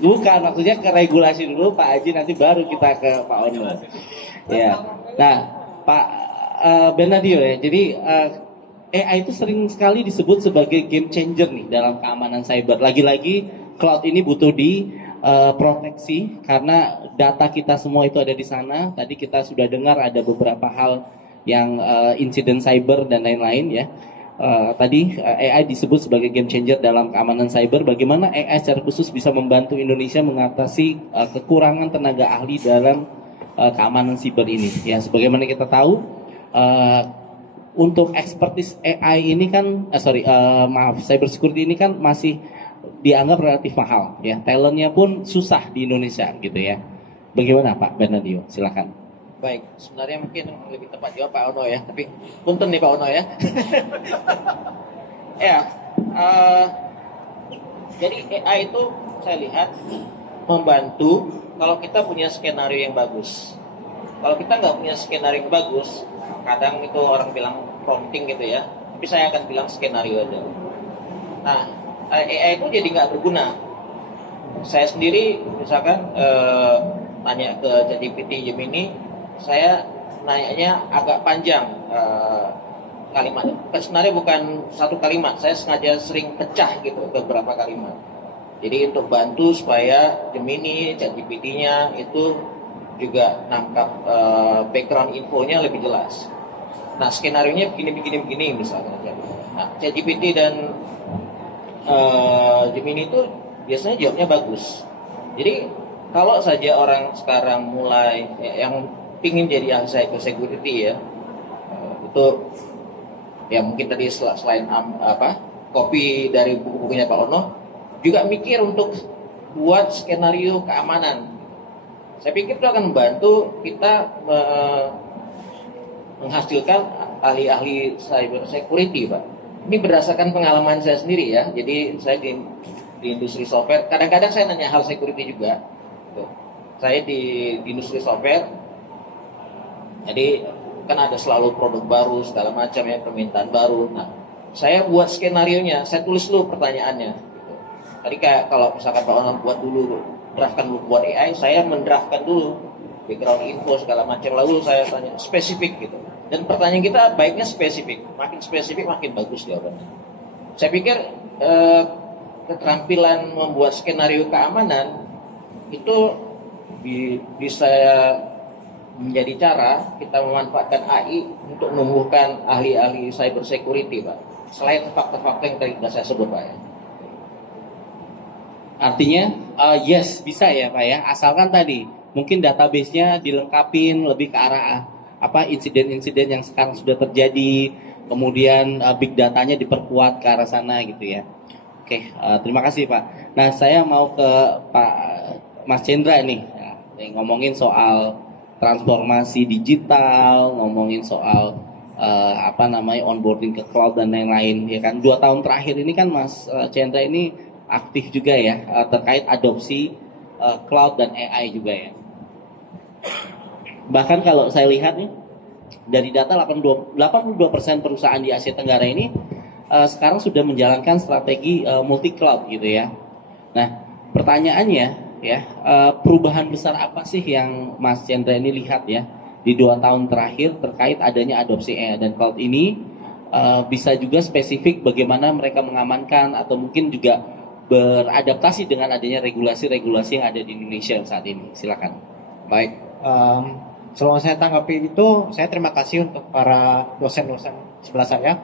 Bukan, maksudnya ke regulasi dulu Pak Haji, nanti baru kita ke Pak Ono. Ya, nah Pak Bernardio ya, jadi AI itu sering sekali disebut sebagai game changer nih dalam keamanan cyber. Lagi-lagi cloud ini butuh proteksi karena data kita semua itu ada di sana. Tadi kita sudah dengar ada beberapa hal yang insiden cyber dan lain-lain ya. Tadi AI disebut sebagai game changer dalam keamanan cyber. Bagaimana AI secara khusus bisa membantu Indonesia mengatasi kekurangan tenaga ahli dalam keamanan cyber ini? Ya, sebagaimana kita tahu untuk expertise AI ini kan, maaf, cyber security ini kan masih dianggap relatif mahal ya. Talentnya pun susah di Indonesia gitu ya. Bagaimana Pak Bernardio? Silakan. Baik, sebenarnya mungkin lebih tepat jawab Pak Ono ya, tapi punten nih Pak Ono ya. Ya, jadi AI itu saya lihat membantu kalau kita punya skenario yang bagus. Kalau kita nggak punya skenario yang bagus, kadang itu orang bilang prompting gitu ya, tapi saya akan bilang skenario aja. Nah, AI itu jadi nggak berguna. Saya sendiri misalkan tanya ke ChatGPT Gemini, saya nanyanya agak panjang kalimat. Sebenarnya bukan satu kalimat, saya sengaja sering pecah gitu ke beberapa kalimat. Jadi untuk bantu supaya Gemini, ChatGPT-nya itu juga nangkap background infonya lebih jelas. Nah, skenario-nya begini misalnya. Nah, ChatGPT dan Gemini itu biasanya jawabnya bagus. Jadi kalau saja orang sekarang mulai yang pingin jadi ahli cyber security ya, itu ya mungkin tadi selain kopi dari buku-bukunya Pak Ono, juga mikir untuk buat skenario keamanan. Saya pikir itu akan membantu kita menghasilkan ahli-ahli cyber security, Pak. Ini berdasarkan pengalaman saya sendiri ya. Jadi saya di industri software, kadang-kadang saya nanya hal security juga. Saya di industri software, jadi kan ada selalu produk baru segala macam ya, permintaan baru. Nah, saya buat skenario-nya, saya tulis dulu pertanyaannya. Tadi kayak kalau misalkan Pak Onam buat dulu, draftkan dulu buat AI, saya mendraftkan dulu background info segala macam, lalu saya tanya spesifik gitu. Dan pertanyaan kita baiknya spesifik, makin spesifik makin bagus jawabannya. Saya pikir keterampilan membuat skenario keamanan itu bisa menjadi cara kita memanfaatkan AI untuk menumbuhkan ahli-ahli cyber security, Pak. Selain faktor-faktor yang tadi sudah saya sebut, Pak ya. Artinya yes bisa ya Pak ya, asalkan tadi mungkin database-nya dilengkapin lebih ke arah insiden-insiden yang sekarang sudah terjadi, kemudian big datanya diperkuat ke arah sana gitu ya. Oke, terima kasih Pak. Nah saya mau ke Pak Mas Cendra nih, ngomongin soal transformasi digital, ngomongin soal onboarding ke cloud dan lain-lain ya kan. 2 tahun terakhir ini kan Mas Cendra ini aktif juga ya terkait adopsi cloud dan AI juga ya. Bahkan kalau saya lihat nih dari data 82% perusahaan di Asia Tenggara ini sekarang sudah menjalankan strategi multi cloud gitu ya. Nah, pertanyaannya ya, perubahan besar apa sih yang Mas Cendra ini lihat ya di 2 tahun terakhir terkait adanya adopsi AI dan cloud ini? Bisa juga spesifik bagaimana mereka mengamankan atau mungkin juga beradaptasi dengan adanya regulasi-regulasi yang ada di Indonesia saat ini. Silakan. Baik, sebelum saya tanggapi itu, saya terima kasih untuk para dosen-dosen sebelah saya.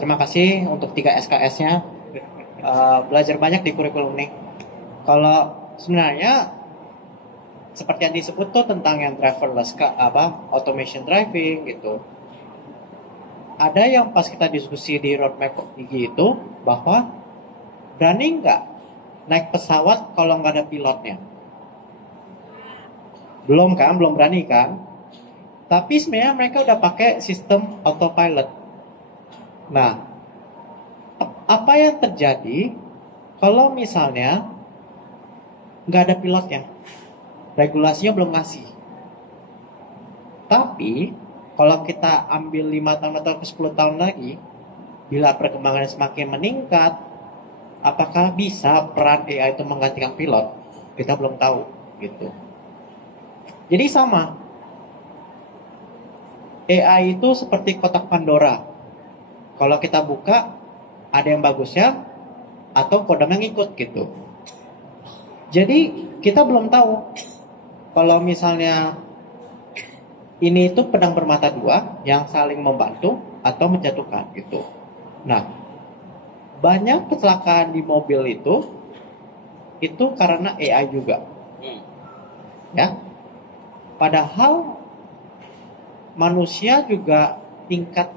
Terima kasih untuk 3 SKS-nya. Belajar banyak di kurikulum ini. Kalau sebenarnya seperti yang disebut tuh tentang yang driverless automation driving gitu. Ada yang pas kita diskusi di roadmap gigi itu bahwa berani nggak naik pesawat kalau nggak ada pilotnya? Belum berani kan? Tapi sebenarnya mereka udah pakai sistem autopilot. Nah, apa yang terjadi kalau misalnya nggak ada pilotnya? Regulasinya belum ngasih. Tapi kalau kita ambil 5 tahun atau 10 tahun lagi, bila perkembangan semakin meningkat, apakah bisa peran AI itu menggantikan pilot? Kita belum tahu gitu. Jadi sama. AI itu seperti kotak Pandora. Kalau kita buka, ada yang bagusnya atau kodamnya ngikut gitu. Jadi kita belum tahu kalau misalnya ini itu pedang bermata dua yang saling membantu atau menjatuhkan gitu. Nah, banyak kecelakaan di mobil itu karena AI juga. Ya. Padahal manusia juga tingkat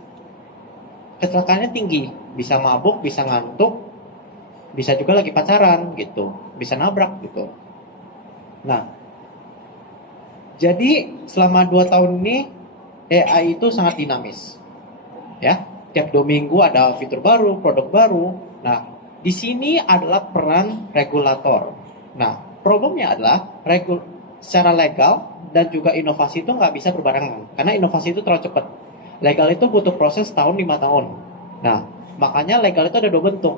kecelakaannya tinggi, bisa mabuk, bisa ngantuk, bisa juga lagi pacaran gitu, bisa nabrak gitu. Nah, jadi selama 2 tahun ini AI itu sangat dinamis, ya. Tiap 2 minggu ada fitur baru, produk baru. Nah, di sini adalah peran regulator. Nah, problemnya adalah secara legal dan juga inovasi itu nggak bisa berbarengan, karena inovasi itu terlalu cepat. Legal itu butuh proses tahun 5 tahun. Nah, makanya legal itu ada 2 bentuk,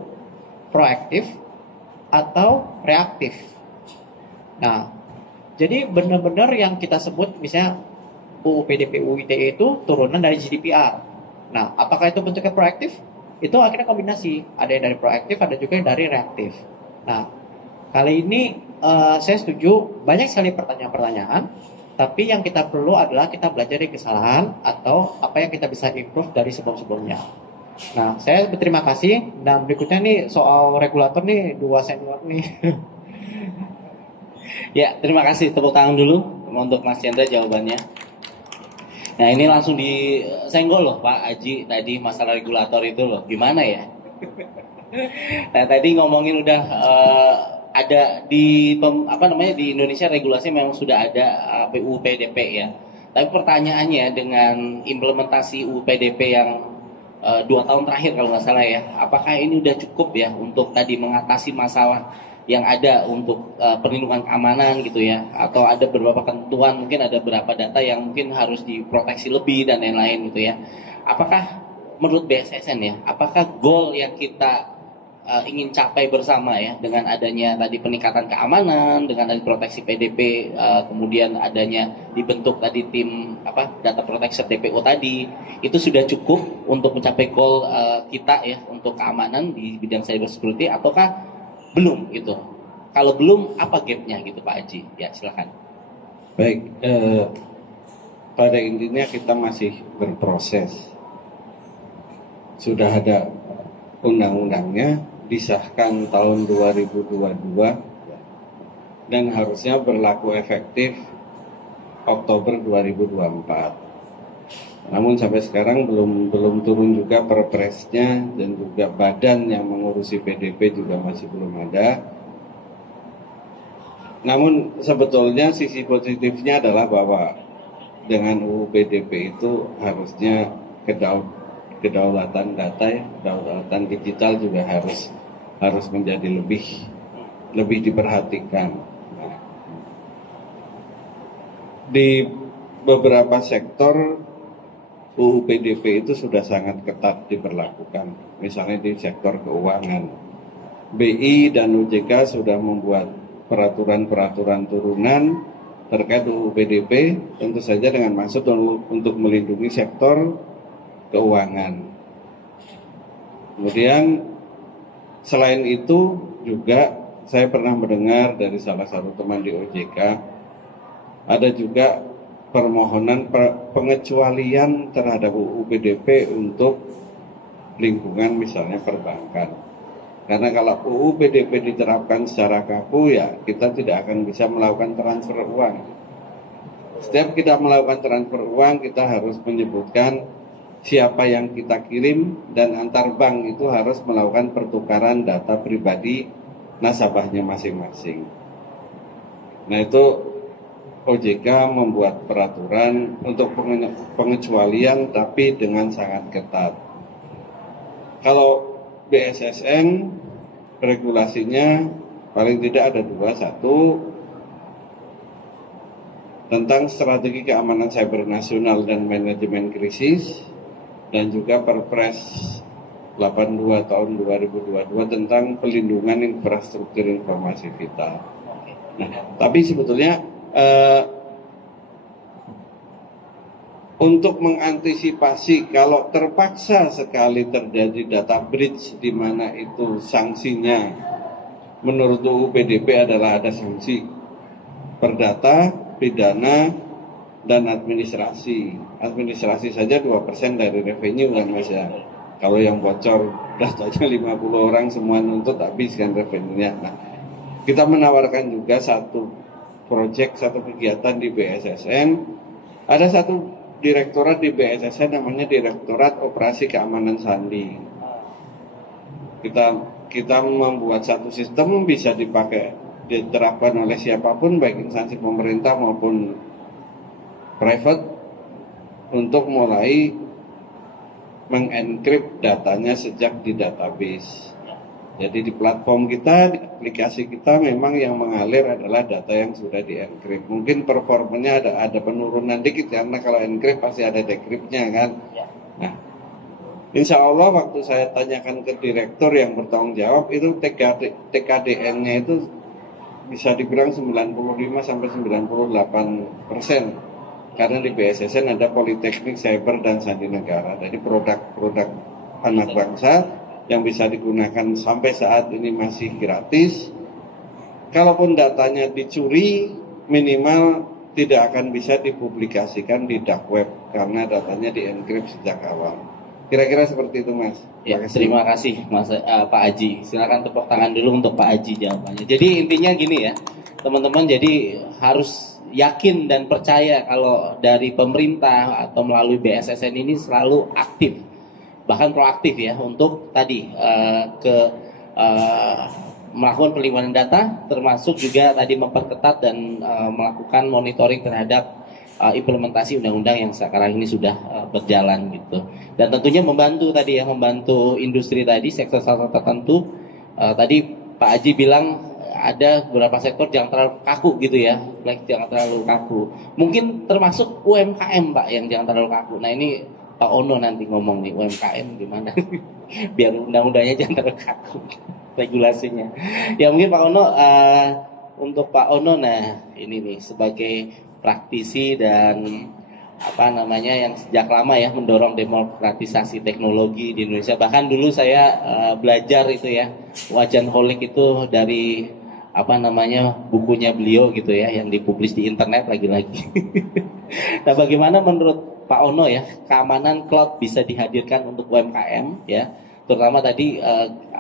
proaktif atau reaktif. Nah, jadi benar-benar yang kita sebut misalnya UU PDP UU ITE itu turunan dari GDPR. Nah, apakah itu bentuknya proaktif? Itu akhirnya kombinasi. Ada yang dari proaktif, ada juga yang dari reaktif. Nah, kali ini saya setuju banyak sekali pertanyaan-pertanyaan, tapi yang kita perlu adalah kita belajar dari kesalahan atau apa yang kita bisa improve dari sebelum-sebelumnya. Nah, saya berterima kasih. Dan berikutnya nih soal regulator nih, 2 senior nih. Ya, terima kasih. Tepuk tangan dulu untuk Mas Chandra jawabannya. Nah, ini langsung disenggol loh Pak Aji tadi masalah regulator itu loh. Gimana ya? Nah, tadi ngomongin udah ada di di Indonesia regulasi memang sudah ada UU PDP ya. Tapi pertanyaannya dengan implementasi UU PDP yang 2 tahun terakhir kalau nggak salah ya, apakah ini udah cukup ya untuk tadi mengatasi masalah yang ada untuk perlindungan keamanan gitu ya, atau ada beberapa ketentuan, mungkin ada beberapa data yang mungkin harus diproteksi lebih dan lain-lain gitu ya. Apakah menurut BSSN ya, apakah goal yang kita ingin capai bersama ya dengan adanya tadi peningkatan keamanan, dengan adanya proteksi PDP, kemudian adanya dibentuk tadi tim data protection DPO tadi, itu sudah cukup untuk mencapai goal kita ya untuk keamanan di bidang cyber security, ataukah belum gitu? Kalau belum, apa gapnya gitu Pak Haji? Ya silakan. Baik, pada intinya kita masih berproses. Sudah ada undang-undangnya, disahkan tahun 2022 dan harusnya berlaku efektif Oktober 2024. Namun sampai sekarang belum turun juga perpresnya, dan juga badan yang mengurusi PDP juga masih belum ada. Namun sebetulnya sisi positifnya adalah bahwa dengan UU PDP itu harusnya kedaulatan data ya, kedaulatan digital juga harus menjadi lebih diperhatikan. Nah, di beberapa sektor UU PDP itu sudah sangat ketat diberlakukan. Misalnya di sektor keuangan, BI dan OJK sudah membuat peraturan-peraturan turunan terkait UU PDP, tentu saja dengan maksud untuk melindungi sektor keuangan. Kemudian selain itu juga saya pernah mendengar dari salah satu teman di OJK, ada juga permohonan pengecualian terhadap UU PDP untuk lingkungan misalnya perbankan. Karena kalau UU PDP diterapkan secara kaku ya kita tidak akan bisa melakukan transfer uang. Setiap kita melakukan transfer uang kita harus menyebutkan siapa yang kita kirim, dan antar bank itu harus melakukan pertukaran data pribadi nasabahnya masing-masing. Nah itu OJK membuat peraturan untuk pengecualian tapi dengan sangat ketat. Kalau BSSN regulasinya paling tidak ada 2, 1 tentang strategi keamanan cyber nasional dan manajemen krisis, dan juga Perpres 82 tahun 2022 tentang pelindungan infrastruktur informasi vital. Nah, tapi sebetulnya untuk mengantisipasi kalau terpaksa sekali terjadi data breach di mana itu sanksinya menurut UU PDP adalah ada sanksi perdata, pidana, dan administrasi. Administrasi saja 2% dari revenue kan Mas ya. Kalau yang bocor datanya 50 orang semua nuntut habis kan revenue-nya. Nah, kita menawarkan juga satu proyek, satu kegiatan di BSSN. Ada satu direktorat di BSSN namanya Direktorat Operasi Keamanan Sandi. Kita membuat satu sistem bisa dipakai, diterapkan oleh siapapun, baik instansi pemerintah maupun private, untuk mulai mengenkrip datanya sejak di database. Jadi di platform kita, di aplikasi kita memang yang mengalir adalah data yang sudah di-encrypt. Mungkin performanya ada penurunan dikit karena kalau encrypt pasti ada decryptnya kan. Nah, insya Allah waktu saya tanyakan ke direktur yang bertanggung jawab itu TKDN-nya itu bisa dibilang 95-98%. Karena di BSSN ada Politeknik Cyber dan Sandi Negara. Jadi produk-produk anak bangsa yang bisa digunakan sampai saat ini masih gratis. Kalaupun datanya dicuri, minimal tidak akan bisa dipublikasikan di dark web karena datanya di-encrypt sejak awal. Kira-kira seperti itu, Mas. Ya, terima kasih Mas Pak Aji. Silakan tepuk tangan dulu untuk Pak Aji jawabannya. Jadi intinya gini ya, teman-teman, jadi harus yakin dan percaya kalau dari pemerintah atau melalui BSSN ini selalu aktif, bahkan proaktif ya, untuk tadi melakukan perlindungan data, termasuk juga tadi memperketat dan melakukan monitoring terhadap implementasi undang-undang yang sekarang ini sudah berjalan gitu. Dan tentunya membantu tadi ya, membantu industri tadi, sektor-sektor tertentu. Tadi Pak Aji bilang ada beberapa sektor jangan terlalu kaku gitu ya, jangan terlalu kaku. Mungkin termasuk UMKM Pak yang jangan terlalu kaku. Nah ini Pak Ono nanti ngomong nih UMKM gimana biar undang-undangnya jangan terlalu kaku regulasinya. Ya mungkin Pak Ono, untuk Pak Ono, nah ini nih sebagai praktisi dan yang sejak lama ya mendorong demokratisasi teknologi di Indonesia. Bahkan dulu saya belajar itu ya, Wajanholik itu dari bukunya beliau gitu ya, yang dipublis di internet lagi-lagi. Nah, bagaimana menurut Pak Ono ya, keamanan cloud bisa dihadirkan untuk UMKM ya, terutama tadi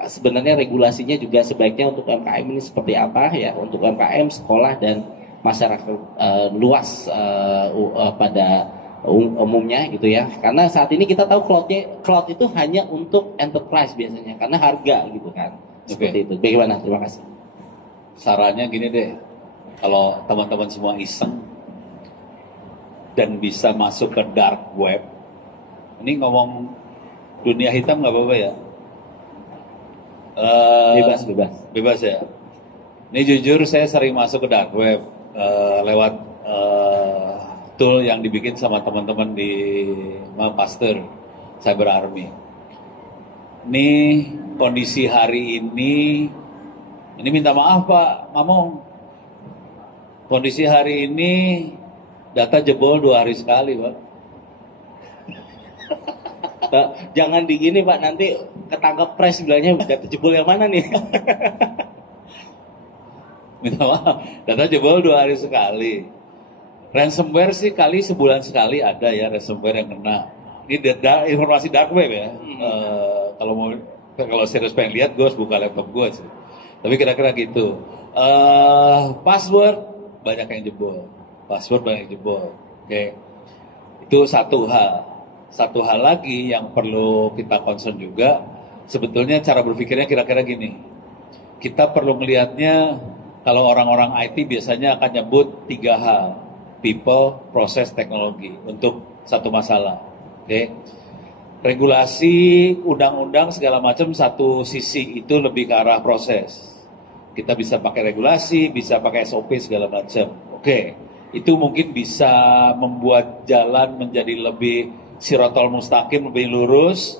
sebenarnya regulasinya juga sebaiknya untuk UMKM ini seperti apa ya, untuk UMKM, sekolah dan masyarakat luas pada umumnya gitu ya. Karena saat ini kita tahu cloud itu hanya untuk enterprise biasanya karena harga gitu kan. Seperti itu. Bagaimana? Terima kasih. Sarannya gini deh, kalau teman-teman semua iseng dan bisa masuk ke dark web, ini ngomong dunia hitam nggak apa-apa ya? Bebas ya. Ini jujur saya sering masuk ke dark web lewat tool yang dibikin sama teman-teman di Pasteur Cyber Army. Ini kondisi hari ini minta maaf Pak Mamong. Kondisi hari ini data jebol 2 hari sekali Pak. Jangan digini Pak, nanti ketangkep pres bilangnya data jebol yang mana nih? Minta maaf, data jebol 2 hari sekali. Ransomware sih kali sebulan sekali ada ya ransomware yang kena. Ini informasi dark web ya. Kalau serius pengen lihat, gue harus buka laptop gue sih. Tapi kira-kira gitu. Password banyak yang jebol. Oke. Itu satu hal. Satu hal lagi yang perlu kita concern juga, sebetulnya cara berpikirnya kira-kira gini. Kita perlu melihatnya, kalau orang-orang IT biasanya akan nyebut 3 hal. People, proses, teknologi untuk satu masalah. Oke. Regulasi, undang-undang segala macam satu sisi itu lebih ke arah proses. Kita bisa pakai regulasi, bisa pakai SOP segala macam. Oke. Itu mungkin bisa membuat jalan menjadi lebih sirotol mustaqim, lebih lurus,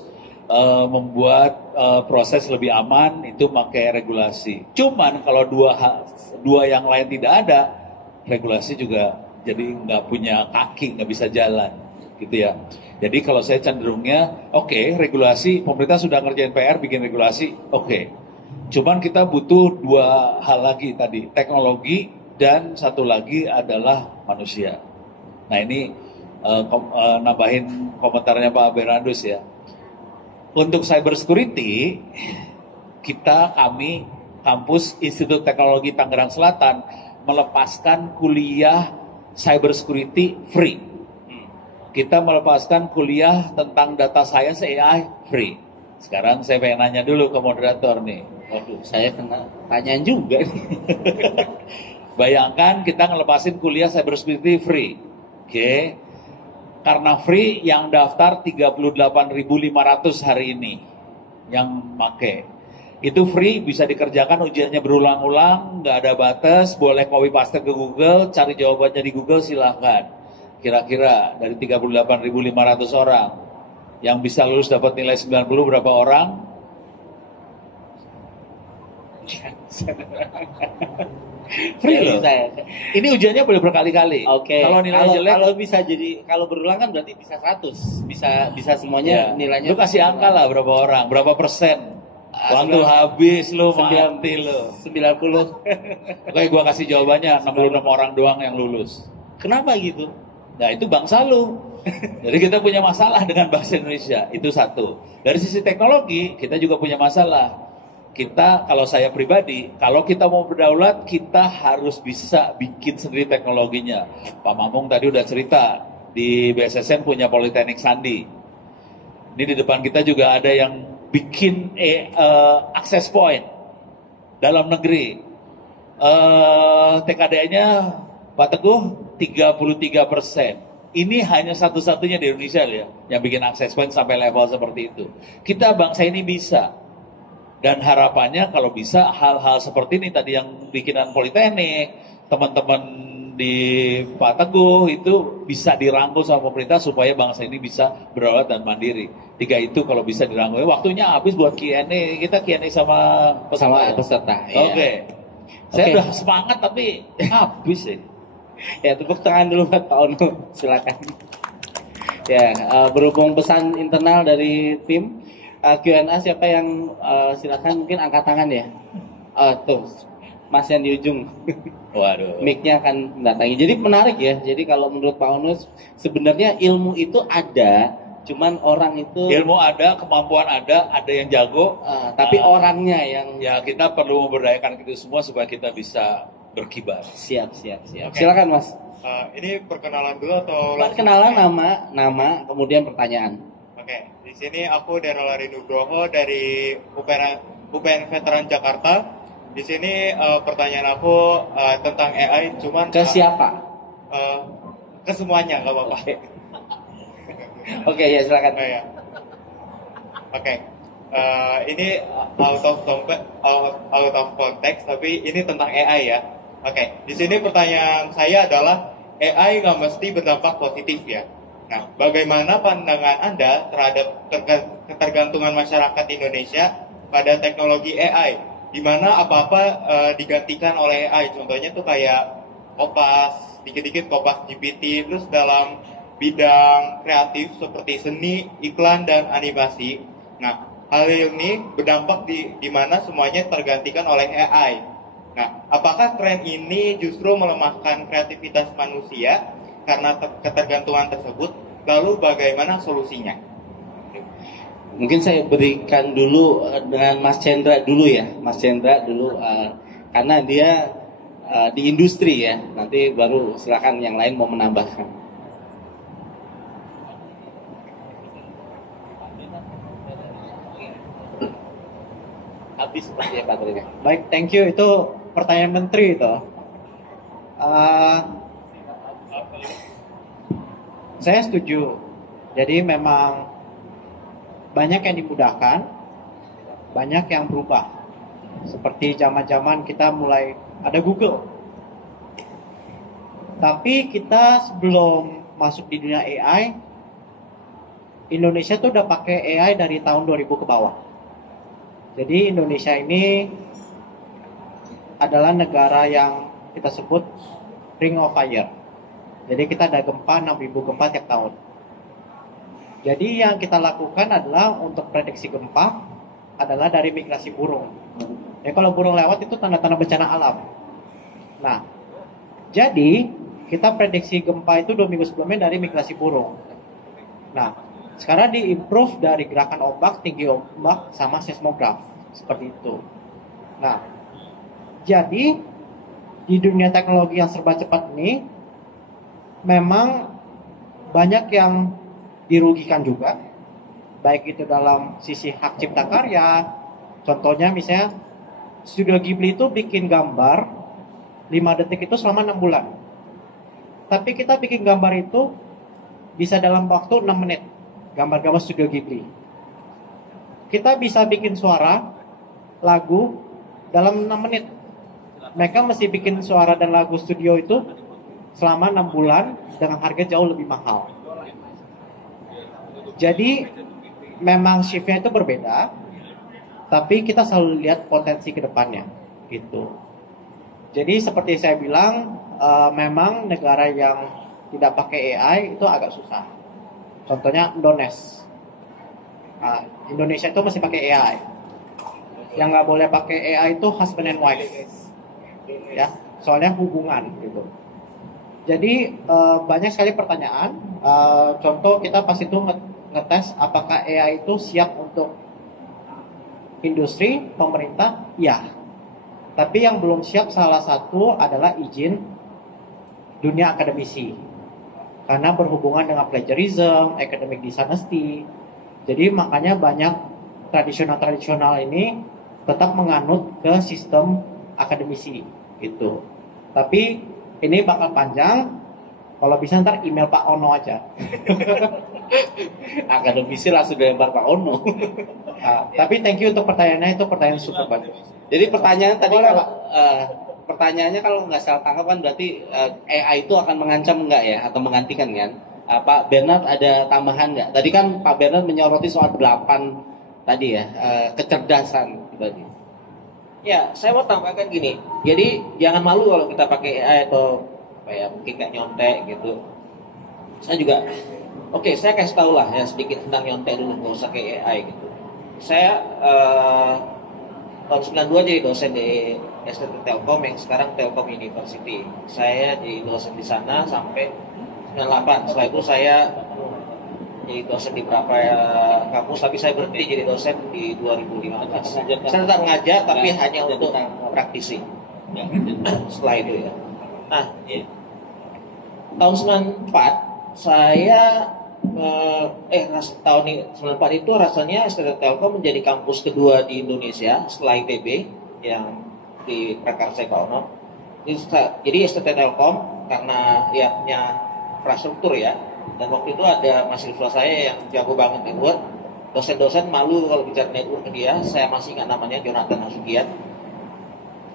membuat proses lebih aman, itu pakai regulasi. Cuman kalau dua yang lain tidak ada, regulasi juga jadi nggak punya kaki, nggak bisa jalan, gitu ya. Jadi kalau saya cenderungnya, oke, regulasi, pemerintah sudah ngerjain PR, bikin regulasi, oke. Cuman kita butuh 2 hal lagi tadi, teknologi dan satu lagi adalah manusia. Nah ini nambahin komentarnya Pak Berandus ya. Untuk cyber security, kami kampus Institut Teknologi Tangerang Selatan melepaskan kuliah cyber security free. kita melepaskan kuliah tentang data science AI free. Sekarang saya pengen nanya dulu ke moderator nih. Waduh, saya kena tanyaan juga nih. Bayangkan kita ngelepasin kuliah cybersecurity free. Oke. Karena free yang daftar 38.500 hari ini yang make. Itu free, bisa dikerjakan ujiannya berulang-ulang, nggak ada batas, boleh copy paste ke Google, cari jawabannya di Google silahkan. Kira-kira dari 38.500 orang yang bisa lulus dapat nilai 90 berapa orang? Free Jadi loh. saya. Ini ujiannya boleh berkali-kali. Oke. Kalau nilai jelek, kalau bisa jadi kalau berulang kan berarti bisa 100. Bisa semuanya ya, nilainya. lu kasih angka lah berapa orang, berapa persen. Waktu 9, habis lu mati lu. 90. Oke, gua kasih jawabannya 66 orang doang yang lulus. Kenapa gitu? Nah, itu bangsa lu. Jadi kita punya masalah dengan bahasa Indonesia. Itu satu. Dari sisi teknologi, kita juga punya masalah. Kita, kalau saya pribadi, kalau kita mau berdaulat, kita harus bisa bikin sendiri teknologinya. Pak Mamung tadi udah cerita, di BSSN punya Politeknik Sandi. Ini di depan kita juga ada yang bikin access point dalam negeri. TKD-nya Pak Teguh 33%. Ini hanya satu-satunya di Indonesia ya, yang bikin access point sampai level seperti itu. Kita bangsa ini bisa. Dan harapannya kalau bisa hal-hal seperti ini tadi yang bikinan Politeknik, teman-teman di Pak Teguh itu bisa dirangkul sama pemerintah supaya bangsa ini bisa berdaulat dan mandiri. 3 itu kalau bisa dirangkul. Waktunya habis buat Q&A, kita Q&A sama peserta. Oke. Saya Oke. udah semangat tapi habis sih. Ya, tepuk tangan dulu buat Pak Ono. Silakan. Ya, berhubung pesan internal dari tim Q&A, siapa yang silakan, mungkin angkat tangan ya. Tuh, Mas yang di ujung. Waduh. Mic-nya akan mendatangi. Jadi menarik ya. Jadi kalau menurut Pak Onus, sebenarnya ilmu itu ada, cuman orang itu Ilmu ada, kemampuan ada yang jago. tapi orangnya yang Ya kita perlu memberdayakan itu semua supaya kita bisa berkibar. siap. Oke. Silakan Mas. Ini perkenalan dulu atau Perkenalan, nama, kemudian pertanyaan. Oke, di sini aku Darolari Nugroho dari UPN Veteran Jakarta. Di sini pertanyaan aku tentang AI, cuman Ke siapa? ke semuanya, nggak apa-apa. Oke, ya silakan. Oh, ya. Oke. Ini out of context, tapi ini tentang AI ya. Oke, di sini pertanyaan saya adalah AI nggak mesti berdampak positif ya. Nah, bagaimana pandangan Anda terhadap ketergantungan masyarakat Indonesia pada teknologi AI, di mana apa-apa digantikan oleh AI? Contohnya tuh kayak Kopas, dikit-dikit Kopas GPT, terus dalam bidang kreatif seperti seni, iklan, dan animasi. Nah, hal ini berdampak di mana semuanya tergantikan oleh AI. Nah, apakah tren ini justru melemahkan kreativitas manusia karena ketergantungan tersebut? Lalu bagaimana solusinya? Mungkin saya berikan dulu dengan Mas Chandra dulu ya. Mas Chandra dulu karena dia di industri ya. Nanti baru silakan yang lain mau menambahkan. Habis seperti ya baterainya. Baik, thank you. Itu pertanyaan menteri itu. Saya setuju. Jadi memang banyak yang dimudahkan, banyak yang berubah. Seperti zaman-zaman kita mulai ada Google. Tapi kita sebelum masuk di dunia AI, Indonesia tuh udah pakai AI dari tahun 2000 ke bawah. Jadi Indonesia ini adalah negara yang kita sebut Ring of Fire. Jadi kita ada gempa 6.000 gempa tiap tahun. Jadi yang kita lakukan adalah untuk prediksi gempa adalah dari migrasi burung. Ya kalau burung lewat itu tanda-tanda bencana alam. Nah, jadi kita prediksi gempa itu 2 minggu sebelumnya dari migrasi burung. Nah, sekarang diimprove dari gerakan ombak, tinggi ombak, sama seismograf. Seperti itu. Nah, jadi di dunia teknologi yang serba cepat ini, memang banyak yang dirugikan juga, baik itu dalam sisi hak cipta karya. Contohnya misalnya Studio Ghibli itu bikin gambar 5 detik itu selama 6 bulan. Tapi kita bikin gambar itu bisa dalam waktu 6 menit. Gambar-gambar Studio Ghibli. Kita bisa bikin suara, lagu dalam 6 menit. Mereka mesti bikin suara dan lagu studio itu selama 6 bulan dengan harga jauh lebih mahal. Jadi memang shiftnya itu berbeda, tapi kita selalu lihat potensi ke depannya gitu. Jadi seperti saya bilang, memang negara yang tidak pakai AI itu agak susah. Contohnya Indonesia. Indonesia itu masih pakai AI. Yang nggak boleh pakai AI itu husband and wife, ya, soalnya hubungan gitu. Jadi banyak sekali pertanyaan. Contoh kita pas itu ngetes apakah AI itu siap untuk industri, pemerintah, ya. Tapi yang belum siap salah satu adalah izin dunia akademisi. Karena berhubungan dengan plagiarism, academic dishonesty. Jadi makanya banyak tradisional ini tetap menganut ke sistem akademisi gitu. Tapi ini bakal panjang. Kalau bisa ntar email Pak Ono aja. Akademisi langsung dilempar Pak Ono. Tapi thank you untuk pertanyaannya, itu pertanyaan super bagus. Jadi pertanyaan tadi Boleh, kalau Pak. pertanyaannya kalau nggak salah tangkap kan berarti AI itu akan mengancam nggak ya atau menggantikan kan? Pak Bernard ada tambahan nggak? Tadi kan Pak Bernard menyoroti soal 8 tadi ya, kecerdasan tadi. Ya, saya mau tambahkan gini. Jadi jangan malu kalau kita pakai AI atau kayak mungkin kayak nyontek gitu. Saya juga, oke, saya kasih tahu lah ya sedikit tentang nyontek dulu, nggak usah kayak AI gitu. Saya tahun 92 jadi dosen di STT Telkom yang sekarang Telkom University. Saya jadi dosen di sana sampai 98. Setelah itu saya jadi dosen di beberapa kampus, tapi saya berhenti jadi dosen di 2015. Saya tetap mengajar, tapi hanya untuk praktisi. Setelah itu ya. Nah, tahun 94 saya tahun 94 itu rasanya STT Telkom menjadi kampus kedua di Indonesia setelah ITB yang di Prakarsa Pak Ono. Jadi STT Telkom karena ya punya infrastruktur ya, dan waktu itu ada mahasiswa saya yang jago banget di Word. Dosen-dosen malu kalau bicara network ke dia. Saya masih ingat namanya Jonathan Nasugian.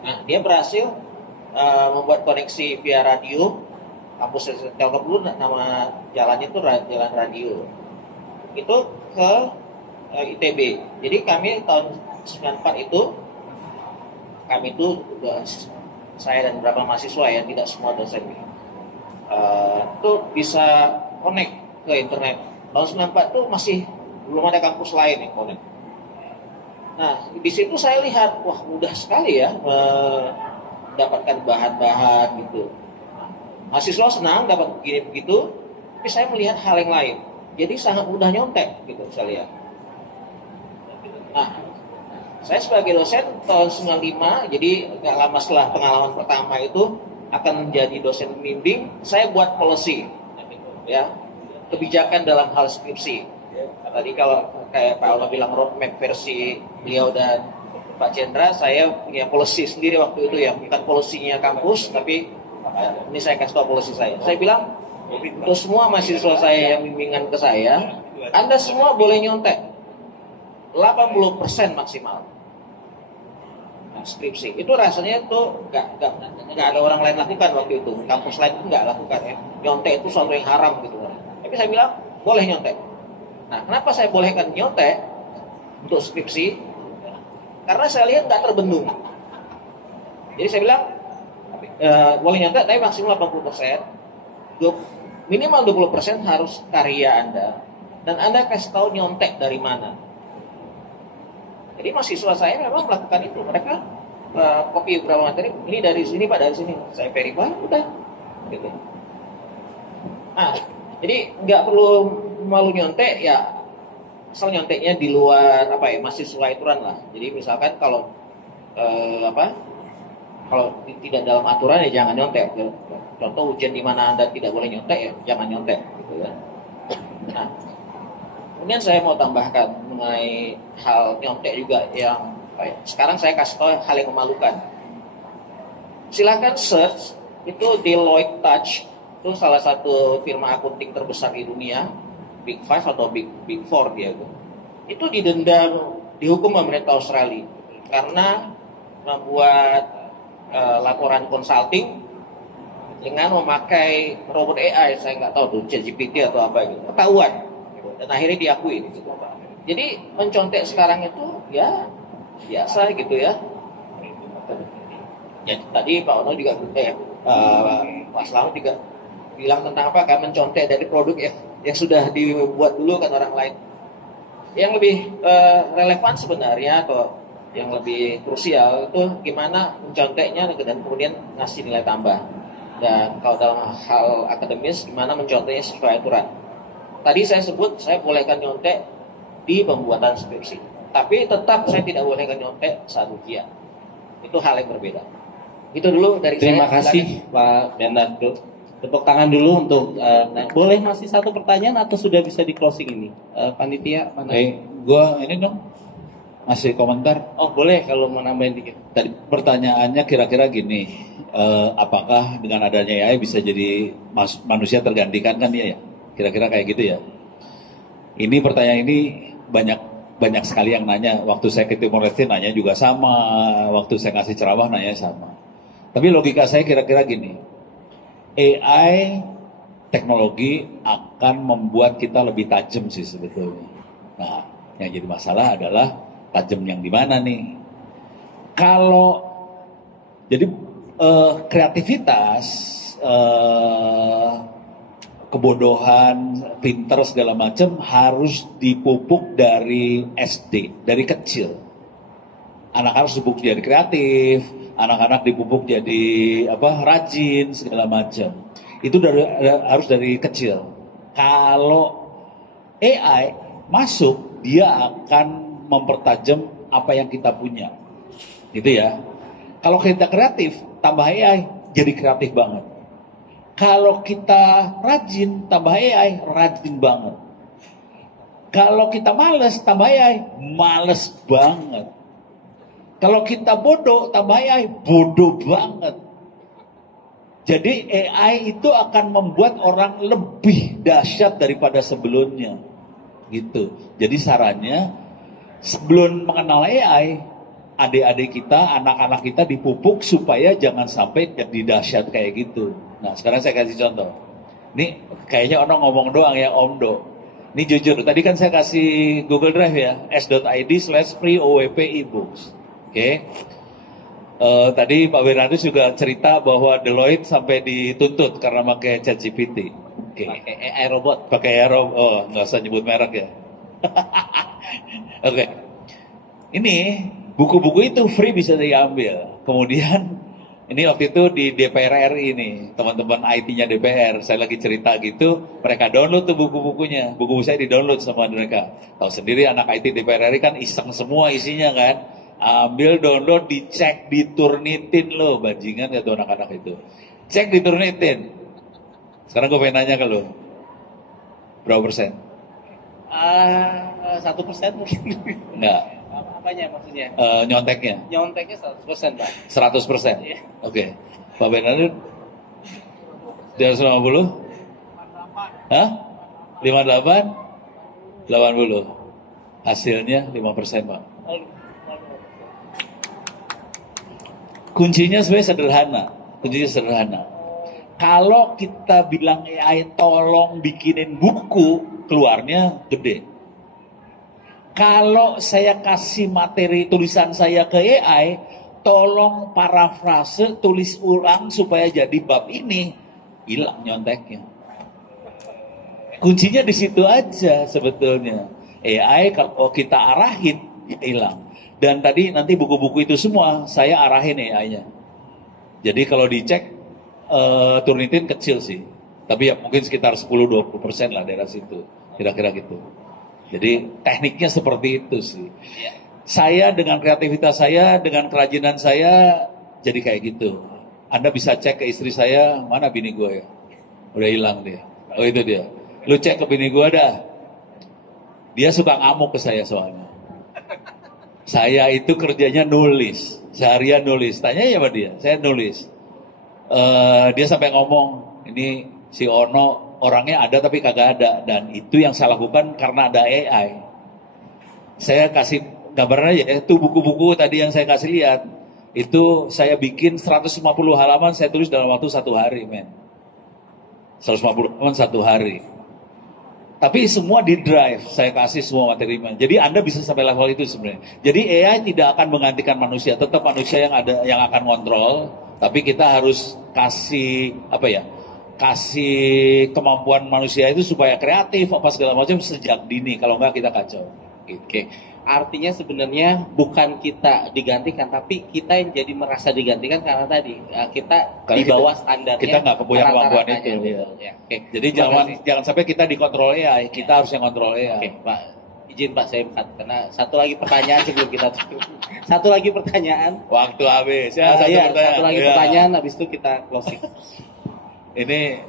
Nah, dia berhasil membuat koneksi via radio. Kampus Telkom dulu nama jalannya itu jalan radio. Itu ke ITB. Jadi kami tahun 94 itu saya dan beberapa mahasiswa ya, tidak semua dosen itu bisa connect ke internet. Tahun 94 itu masih belum ada kampus lain yang connect. Nah, di situ saya lihat, wah mudah sekali ya mendapatkan bahan-bahan gitu. Mahasiswa senang dapat begini begitu, tapi saya melihat hal yang lain. Jadi sangat mudah nyontek gitu saya lihat. Nah, saya sebagai dosen tahun 95, jadi nggak lama setelah pengalaman pertama itu akan menjadi dosen pembimbing, saya buat policy, ya, kebijakan dalam hal skripsi. Tadi kalau kayak Pak Ono bilang roadmap versi beliau dan Pak Chandra, saya punya policy sendiri waktu itu ya, bukan polisinya kampus, tapi ini saya kasih tahu policy saya. Saya bilang untuk semua mahasiswa saya yang bimbingan ke saya, Anda semua boleh nyontek 80% maksimal. Skripsi itu rasanya tuh nggak ada orang lain lakukan waktu itu, kampus lain itu nggak lakukan ya, nyontek itu sesuatu yang haram gitu. Tapi saya bilang boleh nyontek. Nah, kenapa saya bolehkan nyontek untuk skripsi? Karena saya lihat nggak terbendung. Jadi saya bilang boleh nyontek tapi maksimal 80%, minimal 20% harus karya Anda, dan Anda kasih tahu nyontek dari mana. Jadi mahasiswa saya memang melakukan itu. Mereka copy beberapa materi, ini dari sini Pak, dari sini. Saya verify, udah. Gitu. Nah, jadi nggak perlu malu nyontek ya, asal nyonteknya di luar masih sesuai aturan lah. Jadi misalkan kalau kalau tidak dalam aturan ya jangan nyontek. Contoh ujian di mana Anda tidak boleh nyontek ya jangan nyontek. Gitu. gitu ya. Nah, kemudian saya mau tambahkan mengenai hal nyontek juga yang sekarang saya kasih tahu hal yang memalukan. Silahkan search, itu Deloitte Touch, itu salah satu firma akunting terbesar di dunia, Big Five atau Big Four dia itu. Itu didenda, dihukum pemerintah Australia karena membuat laporan consulting dengan memakai robot AI, saya nggak tahu tuh ChatGPT atau apa gitu, ketahuan dan akhirnya diakui gitu. Jadi mencontek sekarang itu ya biasa gitu ya. Ya tadi Pak Ono juga Pak Selamat juga bilang tentang apa kan, mencontek dari produk yang sudah dibuat dulu kan orang lain. Yang lebih relevan sebenarnya atau yang lebih krusial itu gimana menconteknya dan kemudian ngasih nilai tambah. Dan kalau dalam hal akademis gimana menconteknya sesuai aturan. Tadi saya sebut saya bolehkan nyontek di pembuatan skripsi, tapi tetap saya tidak bolehkan nyontek saat ujian. Itu hal yang berbeda. Itu dulu dari Terima saya. kasih Pak Bernardo. Tepuk tangan dulu untuk boleh masih satu pertanyaan atau sudah bisa di closing ini? Panitia mana? Gua ini dong masih komentar. Oh boleh kalau mau nambahin dikit. Tadi pertanyaannya kira-kira gini, apakah dengan adanya AI bisa jadi manusia tergantikan kan ya? Kira-kira kayak gitu ya. Ini pertanyaan ini banyak sekali yang nanya. Waktu saya ke Timor Leste nanya juga sama, waktu saya ngasih ceramah nanya sama. Tapi logika saya kira-kira gini, AI teknologi akan membuat kita lebih tajam sih sebetulnya. Nah, yang jadi masalah adalah tajam yang di mana nih? Kalau jadi kreativitas, kebodohan, pinter segala macam harus dipupuk dari SD, dari kecil. Anak harus dipupuk jadi kreatif, anak-anak dipupuk jadi rajin segala macam. Itu harus dari kecil. Kalau AI masuk, dia akan mempertajam apa yang kita punya. Gitu ya. Kalau kita kreatif, tambah AI, jadi kreatif banget. Kalau kita rajin, tambah AI, rajin banget. Kalau kita males, tambah AI, males banget. Kalau kita bodoh, tambah AI, bodoh banget. Jadi AI itu akan membuat orang lebih dahsyat daripada sebelumnya. Gitu. Jadi sarannya, sebelum mengenal AI, adik-adik kita, anak-anak kita dipupuk supaya jangan sampai jadi dahsyat kayak gitu. Nah, sekarang saya kasih contoh. Ini kayaknya orang ngomong doang ya, Om Do. Ini jujur, tadi kan saya kasih Google Drive ya, s.id/free OWP ebooks. Oke. Tadi Pak Bernardo juga cerita bahwa Deloitte sampai dituntut karena pakai ChatGPT. Oke. Pakai AI robot. Pakai AI robot. Oh, nggak usah nyebut merek ya. Oke. Ini buku-buku itu free bisa diambil. Kemudian ini waktu itu di DPR RI ini, teman-teman IT-nya DPR, saya lagi cerita gitu, mereka download tuh buku-bukunya. Buku saya di-download sama mereka. Tahu sendiri anak IT DPR RI kan iseng semua isinya kan. Ambil, download, dicek, diturnitin loh, bajingan ya tuh anak-anak itu. Cek, diturnitin. Sekarang gue pengen nanya ke lo, berapa persen? 1% mungkin. Enggak. Apanya maksudnya? Nyonteknya? Nyonteknya 100%, Pak. 100%? Iya. Oke. Pak Bernardo? 250? Hah? 58? 80? Hasilnya 5%, Pak. Kuncinya sebenarnya sederhana. Kalau kita bilang AI tolong bikinin buku, keluarnya gede. Kalau saya kasih materi tulisan saya ke AI, tolong parafrase, tulis ulang supaya jadi bab ini, hilang nyonteknya. Kuncinya di situ aja sebetulnya. AI kalau kita arahin, ya hilang. Dan tadi nanti buku-buku itu semua saya arahin AI-nya. Jadi kalau dicek, Turnitin kecil sih. Tapi ya mungkin sekitar 10-20% lah daerah situ. Kira-kira gitu. Jadi tekniknya seperti itu sih. Saya dengan kreativitas saya, dengan kerajinan saya, jadi kayak gitu. Anda bisa cek ke istri saya, mana bini gue ya? Udah hilang dia. Oh itu dia. Lu cek ke bini gue dah. Dia suka ngamuk ke saya soalnya. Saya itu kerjanya nulis, seharian nulis. Tanya ya sama dia, saya nulis. Dia sampai ngomong, ini si Ono orangnya ada tapi kagak ada. Dan itu yang saya lakukan karena ada AI. Saya kasih gambaran aja, itu buku-buku tadi yang saya kasih lihat. Itu saya bikin 150 halaman, saya tulis dalam waktu 1 hari, men. 150 halaman 1 hari. Tapi semua di drive, saya kasih semua materinya. Jadi Anda bisa sampai level itu sebenarnya. Jadi AI tidak akan menggantikan manusia, tetap manusia yang akan kontrol. Tapi kita harus kasih kasih kemampuan manusia itu supaya kreatif apa segala macam sejak dini. Kalau enggak kita kacau. Oke. Artinya sebenarnya bukan kita digantikan, tapi kita yang jadi merasa digantikan karena tadi kita di bawah standarnya. Kita nggak punya kemampuan itu. Ya. Oke. Jadi jangan sampai kita dikontrol AI, kita harus yang kontrol AI. Oke, Pak. Izin Pak saya cut karena satu lagi pertanyaan sebelum kita tutup. Satu lagi pertanyaan. Waktu habis ya. Satu lagi pertanyaan, habis itu kita closing. Ini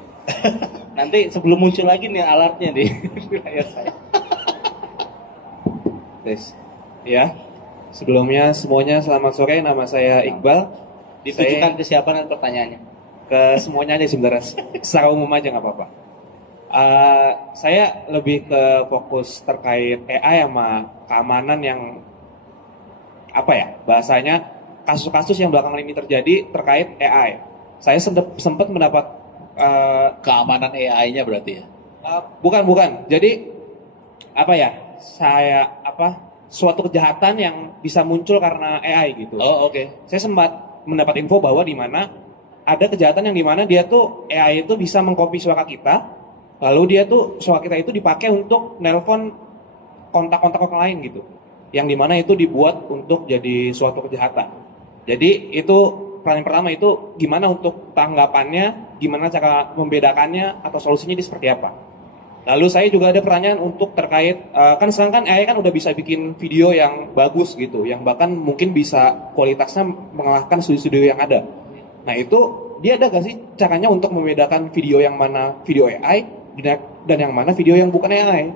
nanti sebelum muncul lagi nih alarmnya di layar saya. Ya, sebelumnya semuanya selamat sore, nama saya Iqbal. Ditujukan ke siapa nanti pertanyaannya? Ke semuanya aja sebenarnya, secara umum aja nggak apa-apa. Saya lebih ke fokus terkait AI sama keamanan yang bahasanya kasus-kasus yang belakangan ini terjadi terkait AI. Saya sempat mendapat keamanan AI-nya berarti ya? Bukan. Jadi suatu kejahatan yang bisa muncul karena AI gitu. Oh, oke. Saya sempat mendapat info bahwa di mana ada kejahatan yang di mana dia tuh AI itu bisa mengcopy suara kita, lalu suara kita itu dipakai untuk nelpon kontak-kontak orang lain gitu. Yang di mana itu dibuat untuk jadi suatu kejahatan. Jadi itu pertanyaan pertama itu gimana untuk tanggapannya, gimana cara membedakannya atau solusinya ini seperti apa? Lalu saya juga ada pertanyaan untuk terkait, kan sekarang kan AI kan udah bisa bikin video yang bagus gitu, yang bahkan mungkin bisa kualitasnya mengalahkan studio-studio yang ada. Nah itu, dia ada gak sih caranya untuk membedakan video yang mana video AI, dan yang mana video yang bukan AI?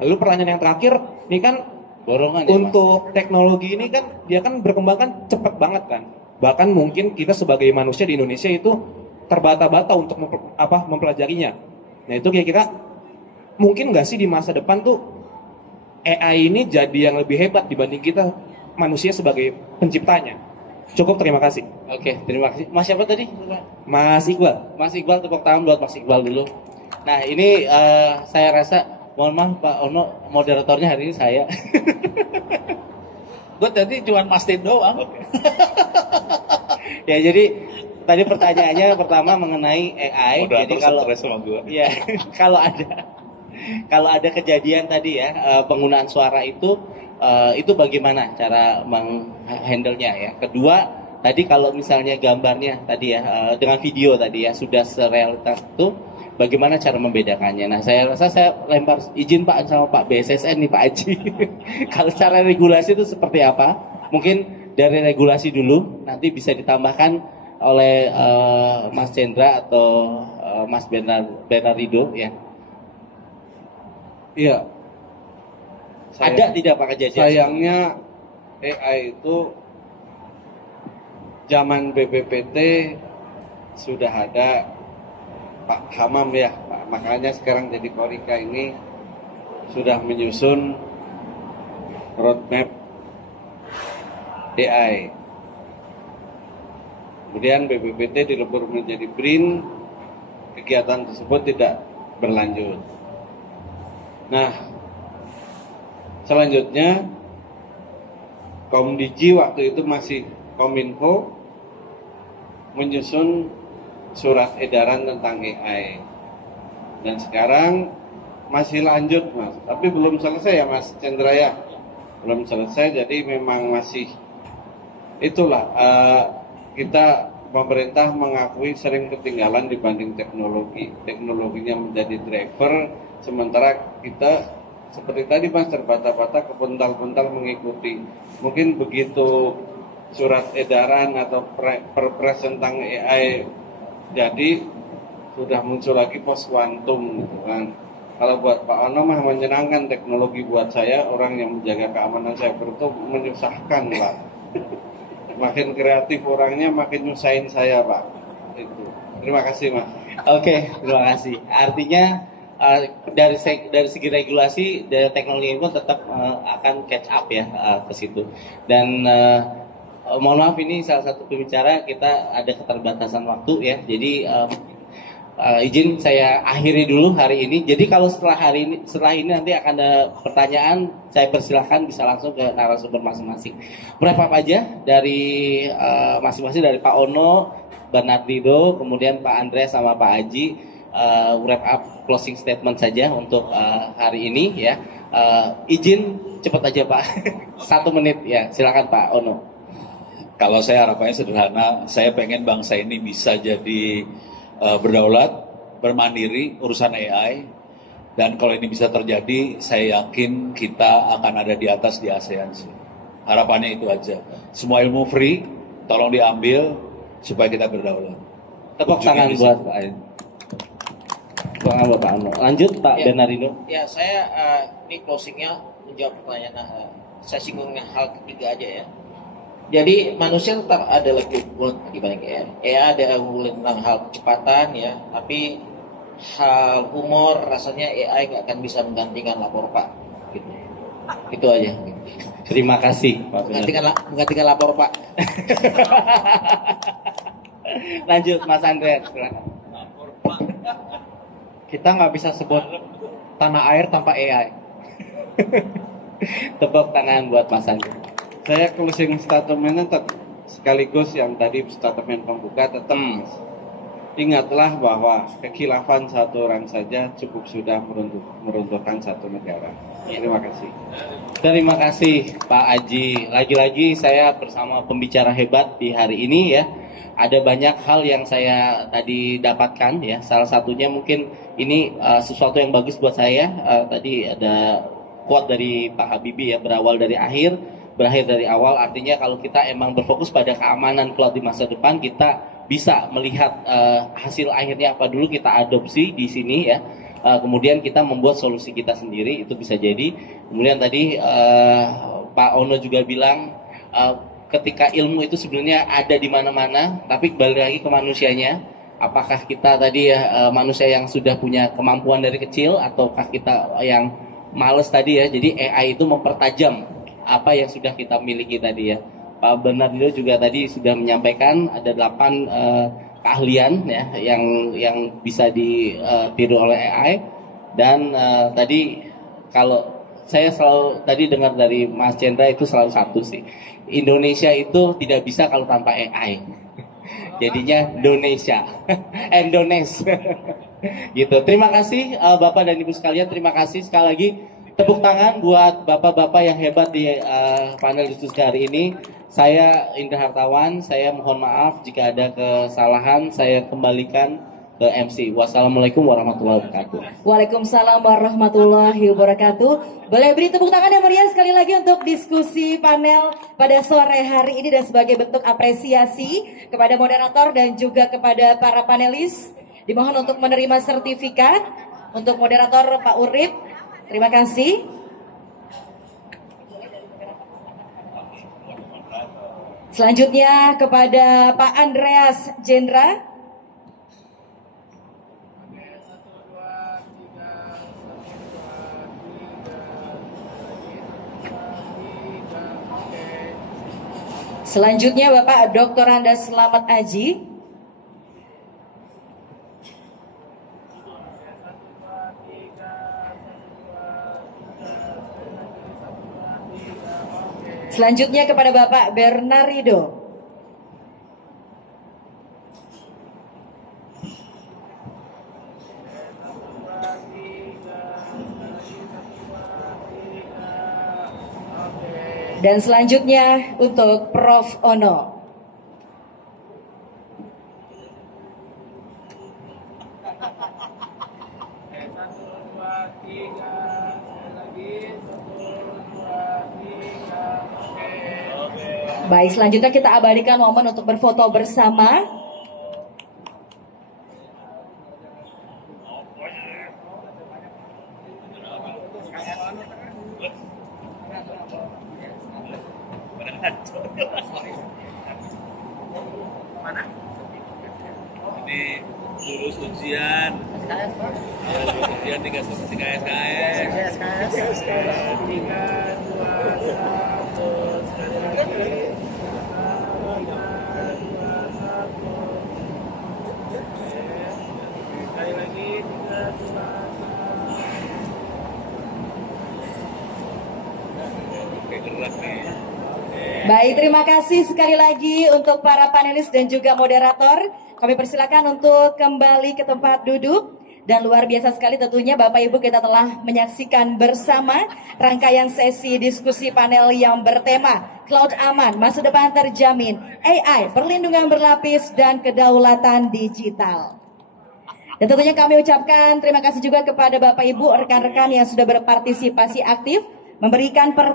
Lalu pertanyaan yang terakhir, ini kan borongan ya, untuk teknologi ini kan, dia kan berkembang kan cepat banget kan. Bahkan mungkin kita sebagai manusia di Indonesia itu terbata-bata untuk mempelajarinya. Nah itu kira-kira mungkin nggak sih di masa depan tuh AI ini jadi yang lebih hebat dibanding kita manusia sebagai penciptanya? Cukup, terima kasih. Oke, terima kasih. Mas siapa tadi? Mas Iqbal. Mas Iqbal, tepuk tangan buat Mas Iqbal dulu. Nah ini saya rasa, mohon maaf Pak Ono, moderatornya hari ini saya. Gue tadi cuma mastiin doang. Ya jadi tadi pertanyaannya pertama mengenai AI. Jadi kalau ya kalau ada kejadian tadi ya penggunaan suara itu bagaimana cara menghandle-nya ya. Kedua tadi kalau misalnya gambarnya tadi ya dengan video tadi ya sudah serealitas itu, bagaimana cara membedakannya. Nah saya rasa saya lempar izin Pak sama Pak BSSN nih Pak Aji. Kalau cara regulasi itu seperti apa? Mungkin dari regulasi dulu, nanti bisa ditambahkan oleh Mas Cendra atau Mas Bernardido ya. Iya. Ada tidak Pak kejadian? Sayangnya AI itu zaman BPPT sudah ada Pak Hamam ya, makanya sekarang jadi Korika ini sudah menyusun roadmap AI. Kemudian BPPT dilebur menjadi BRIN, kegiatan tersebut tidak berlanjut. Nah, selanjutnya Komdigi waktu itu masih Kominfo menyusun surat edaran tentang AI. Dan sekarang masih lanjut Mas, tapi belum selesai ya Mas Cendra ya. Belum selesai, jadi memang masih itulah kita pemerintah mengakui sering ketinggalan dibanding teknologi. Teknologinya menjadi driver, sementara kita seperti tadi Mas terbata-bata kepental-pental mengikuti. Mungkin begitu surat edaran atau perpres tentang AI jadi sudah muncul lagi pos kuantum gitu kan. Kalau buat Pak Ono mah menyenangkan, teknologi buat saya orang yang menjaga keamanan cyber itu menyusahkan Pak. Makin kreatif orangnya makin nyusahin saya Pak. Itu. Terima kasih Mas. Oke, terima kasih. Artinya dari segi regulasi dari teknologi pun tetap akan catch up ya ke situ. Dan mohon maaf ini salah satu pembicara kita ada keterbatasan waktu ya. Jadi izin saya akhiri dulu hari ini. Jadi kalau setelah ini nanti akan ada pertanyaan, saya persilahkan bisa langsung ke narasumber masing-masing. Wrap up aja dari masing-masing dari Pak Ono, Bernardino, kemudian Pak Andreas sama Pak Aji. Wrap up closing statement saja untuk hari ini ya. Izin cepat aja Pak, 1 menit ya. Silakan Pak Ono. Kalau saya harapannya sederhana, saya pengen bangsa ini bisa jadi berdaulat, bermandiri urusan AI, dan kalau ini bisa terjadi, saya yakin kita akan ada di atas di ASEAN sih. Harapannya itu aja. Semua ilmu free, tolong diambil supaya kita berdaulat. Tepuk tangan buat Pak Aji. Tepuk tangan buat Pak Ono. Lanjut Pak Bernardino. Ya, saya ini closingnya menjawab pertanyaan. Saya singgung hal ketiga aja ya. Jadi manusia tetap ada lebih unggul dibanding AI. AI ada unggul tentang hal kecepatan ya, tapi hal humor rasanya AI nggak akan bisa menggantikan lapor Pak. Gitu. Itu aja. Terima kasih Pak. Menggantikan lapor Pak. Lanjut Mas Andreas. Silakan. Kita nggak bisa sebut tanah air tanpa AI. Tepuk tangan buat Mas Andreas. Saya closing statementnya sekaligus yang tadi statement pembuka tetap ingatlah bahwa kekhilafan satu orang saja cukup sudah meruntuhkan satu negara. Terima kasih. Terima kasih Pak Aji. Lagi-lagi saya bersama pembicara hebat di hari ini ya. Ada banyak hal yang saya tadi dapatkan ya. Salah satunya mungkin ini sesuatu yang bagus buat saya. Tadi ada quote dari Pak Habibie ya, berawal dari akhir, berakhir dari awal. Artinya kalau kita emang berfokus pada keamanan cloud di masa depan, kita bisa melihat hasil akhirnya apa dulu, kita adopsi di sini ya. Kemudian kita membuat solusi kita sendiri, itu bisa jadi. Kemudian tadi Pak Ono juga bilang ketika ilmu itu sebenarnya ada di mana-mana, tapi balik lagi ke manusianya. Apakah kita tadi ya manusia yang sudah punya kemampuan dari kecil, ataukah kita yang males tadi ya. Jadi AI itu mempertajam apa yang sudah kita miliki tadi ya. Pak Bernardino juga tadi sudah menyampaikan ada 8 keahlian ya yang bisa ditiru oleh AI. Dan tadi kalau saya selalu tadi dengar dari Mas Chandra itu selalu satu sih, Indonesia itu tidak bisa kalau tanpa AI. Jadinya Indonesia, Indonesia. Gitu. Terima kasih Bapak dan Ibu sekalian. Terima kasih sekali lagi. Tepuk tangan buat bapak-bapak yang hebat di panel diskusi hari ini. Saya Indra Hartawan, saya mohon maaf jika ada kesalahan, saya kembalikan ke MC. Wassalamualaikum warahmatullahi wabarakatuh. Waalaikumsalam warahmatullahi wabarakatuh. Boleh beri tepuk tangan yang meriah sekali lagi untuk diskusi panel pada sore hari ini dan sebagai bentuk apresiasi kepada moderator dan juga kepada para panelis. Dimohon untuk menerima sertifikat untuk moderator Pak Urip. Terima kasih. Selanjutnya kepada Pak Andreas Jendra. Selanjutnya Bapak Dr. Anda Selamat Aji. Selanjutnya kepada Bapak Bernardino. Dan selanjutnya untuk Prof. Ono. Baik, selanjutnya kita abadikan momen untuk berfoto bersama. Ini lulus ujian. Ujian 3 SKS. Oke, gerak nih. Baik, terima kasih sekali lagi untuk para panelis dan juga moderator. Kami persilakan untuk kembali ke tempat duduk. Dan luar biasa sekali tentunya Bapak Ibu kita telah menyaksikan bersama rangkaian sesi diskusi panel yang bertema Cloud Aman, Masa Depan Terjamin, AI, Perlindungan Berlapis, dan Kedaulatan Digital. Dan tentunya kami ucapkan terima kasih juga kepada Bapak Ibu rekan-rekan yang sudah berpartisipasi aktif memberikan pertanyaan.